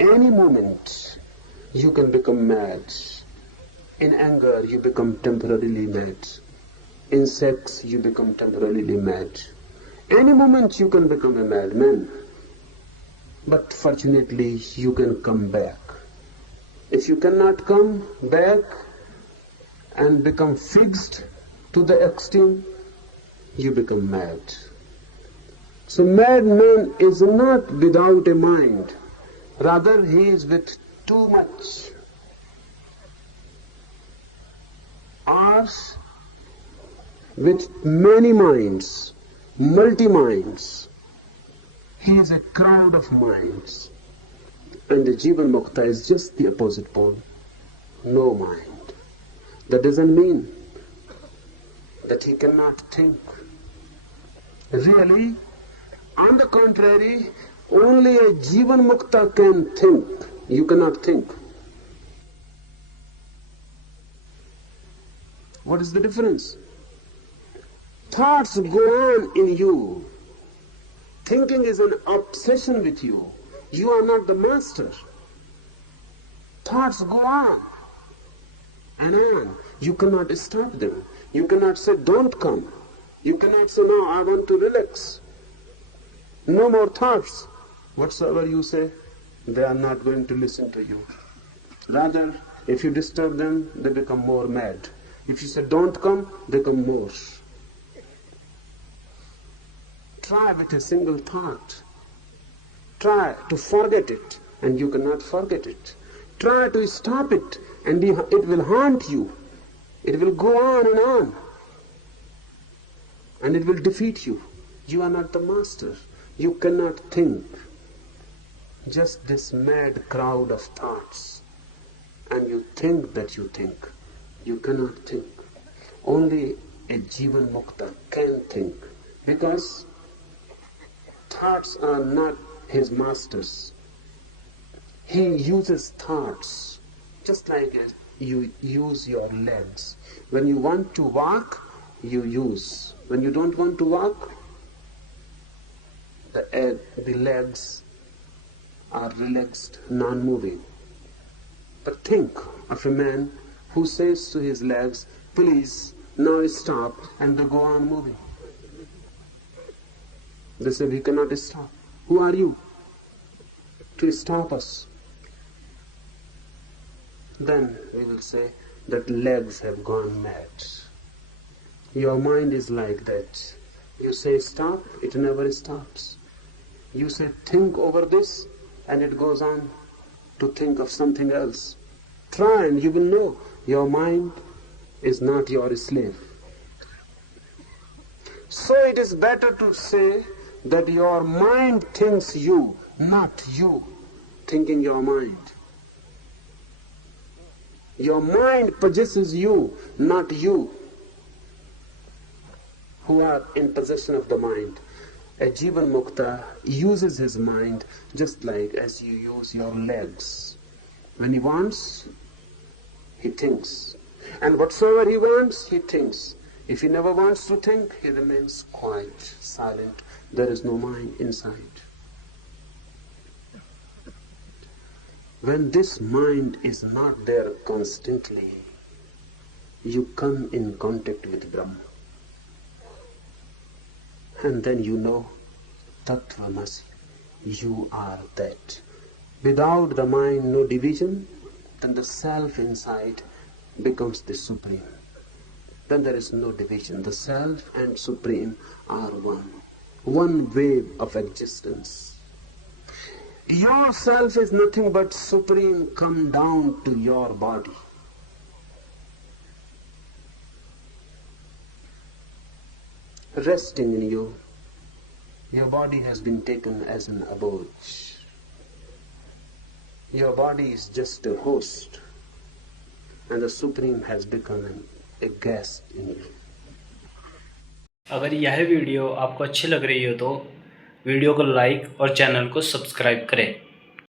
Any moment you can become mad. In anger you become temporarily mad. In sex you become temporarily mad. Any moment you can become a madman. But fortunately you can come back. If you cannot come back and become fixed to the extreme, you become mad. So madman is not without a mind. Rather he is with too much. Ours with many minds, multi-minds. He is a crowd of minds. And the Jivan Mukta is just the opposite pole. No mind. That doesn't mean that he cannot think. Really, on the contrary, only a Jivan Mukta can think. You cannot think. What is the difference? Thoughts go on in you. Thinking is an obsession with you. You are not the master. Thoughts go on and on. You cannot stop them. You cannot say, don't come. You cannot say, no, I want to relax. No more thoughts. Whatsoever you say, they are not going to listen to you. Rather, if you disturb them, they become more mad. If you say, don't come, they come more. Try with a single thought. Try to forget it, and you cannot forget it. Try to stop it, and it will haunt you. It will go on and on. And it will defeat you. You are not the master. You cannot think. Just this mad crowd of thoughts. And you think that you think. You cannot think. Only a Jivan Mukta can think. Because thoughts are not his masters. He uses thoughts just like you use your legs. When you want to walk, you use. When you don't want to walk, the legs are relaxed, non-moving. But think of a man who says to his legs, please, now stop, and they go on moving. They say, we cannot stop. Who are you to stop us? Then we will say that legs have gone mad. Your mind is like that. You say stop, it never stops. You say think over this, and it goes on to think of something else. Try and you will know your mind is not your slave. So it is better to say that your mind thinks you, not you thinking your mind. Your mind possesses you, not you who are in possession of the mind. A Jivan Mukta uses his mind just like as you use your legs. When he wants, he thinks. And whatsoever he wants, he thinks. If he never wants to think, he remains quiet, silent. There is no mind inside. When this mind is not there constantly, you come in contact with Brahma. And then you know, Tattvamasi, you are that. Without the mind, no division, then the self inside becomes the Supreme. Then there is no division. The self and Supreme are one wave of existence. Your self is nothing but Supreme come down to your body. Resting in you, your body has been taken as an abode. Your body is just a host, and the Supreme has become a guest in you. अगर यह video आपको अच्छी लग रही हो तो video को like और चैनल को सब्सक्राइब करें।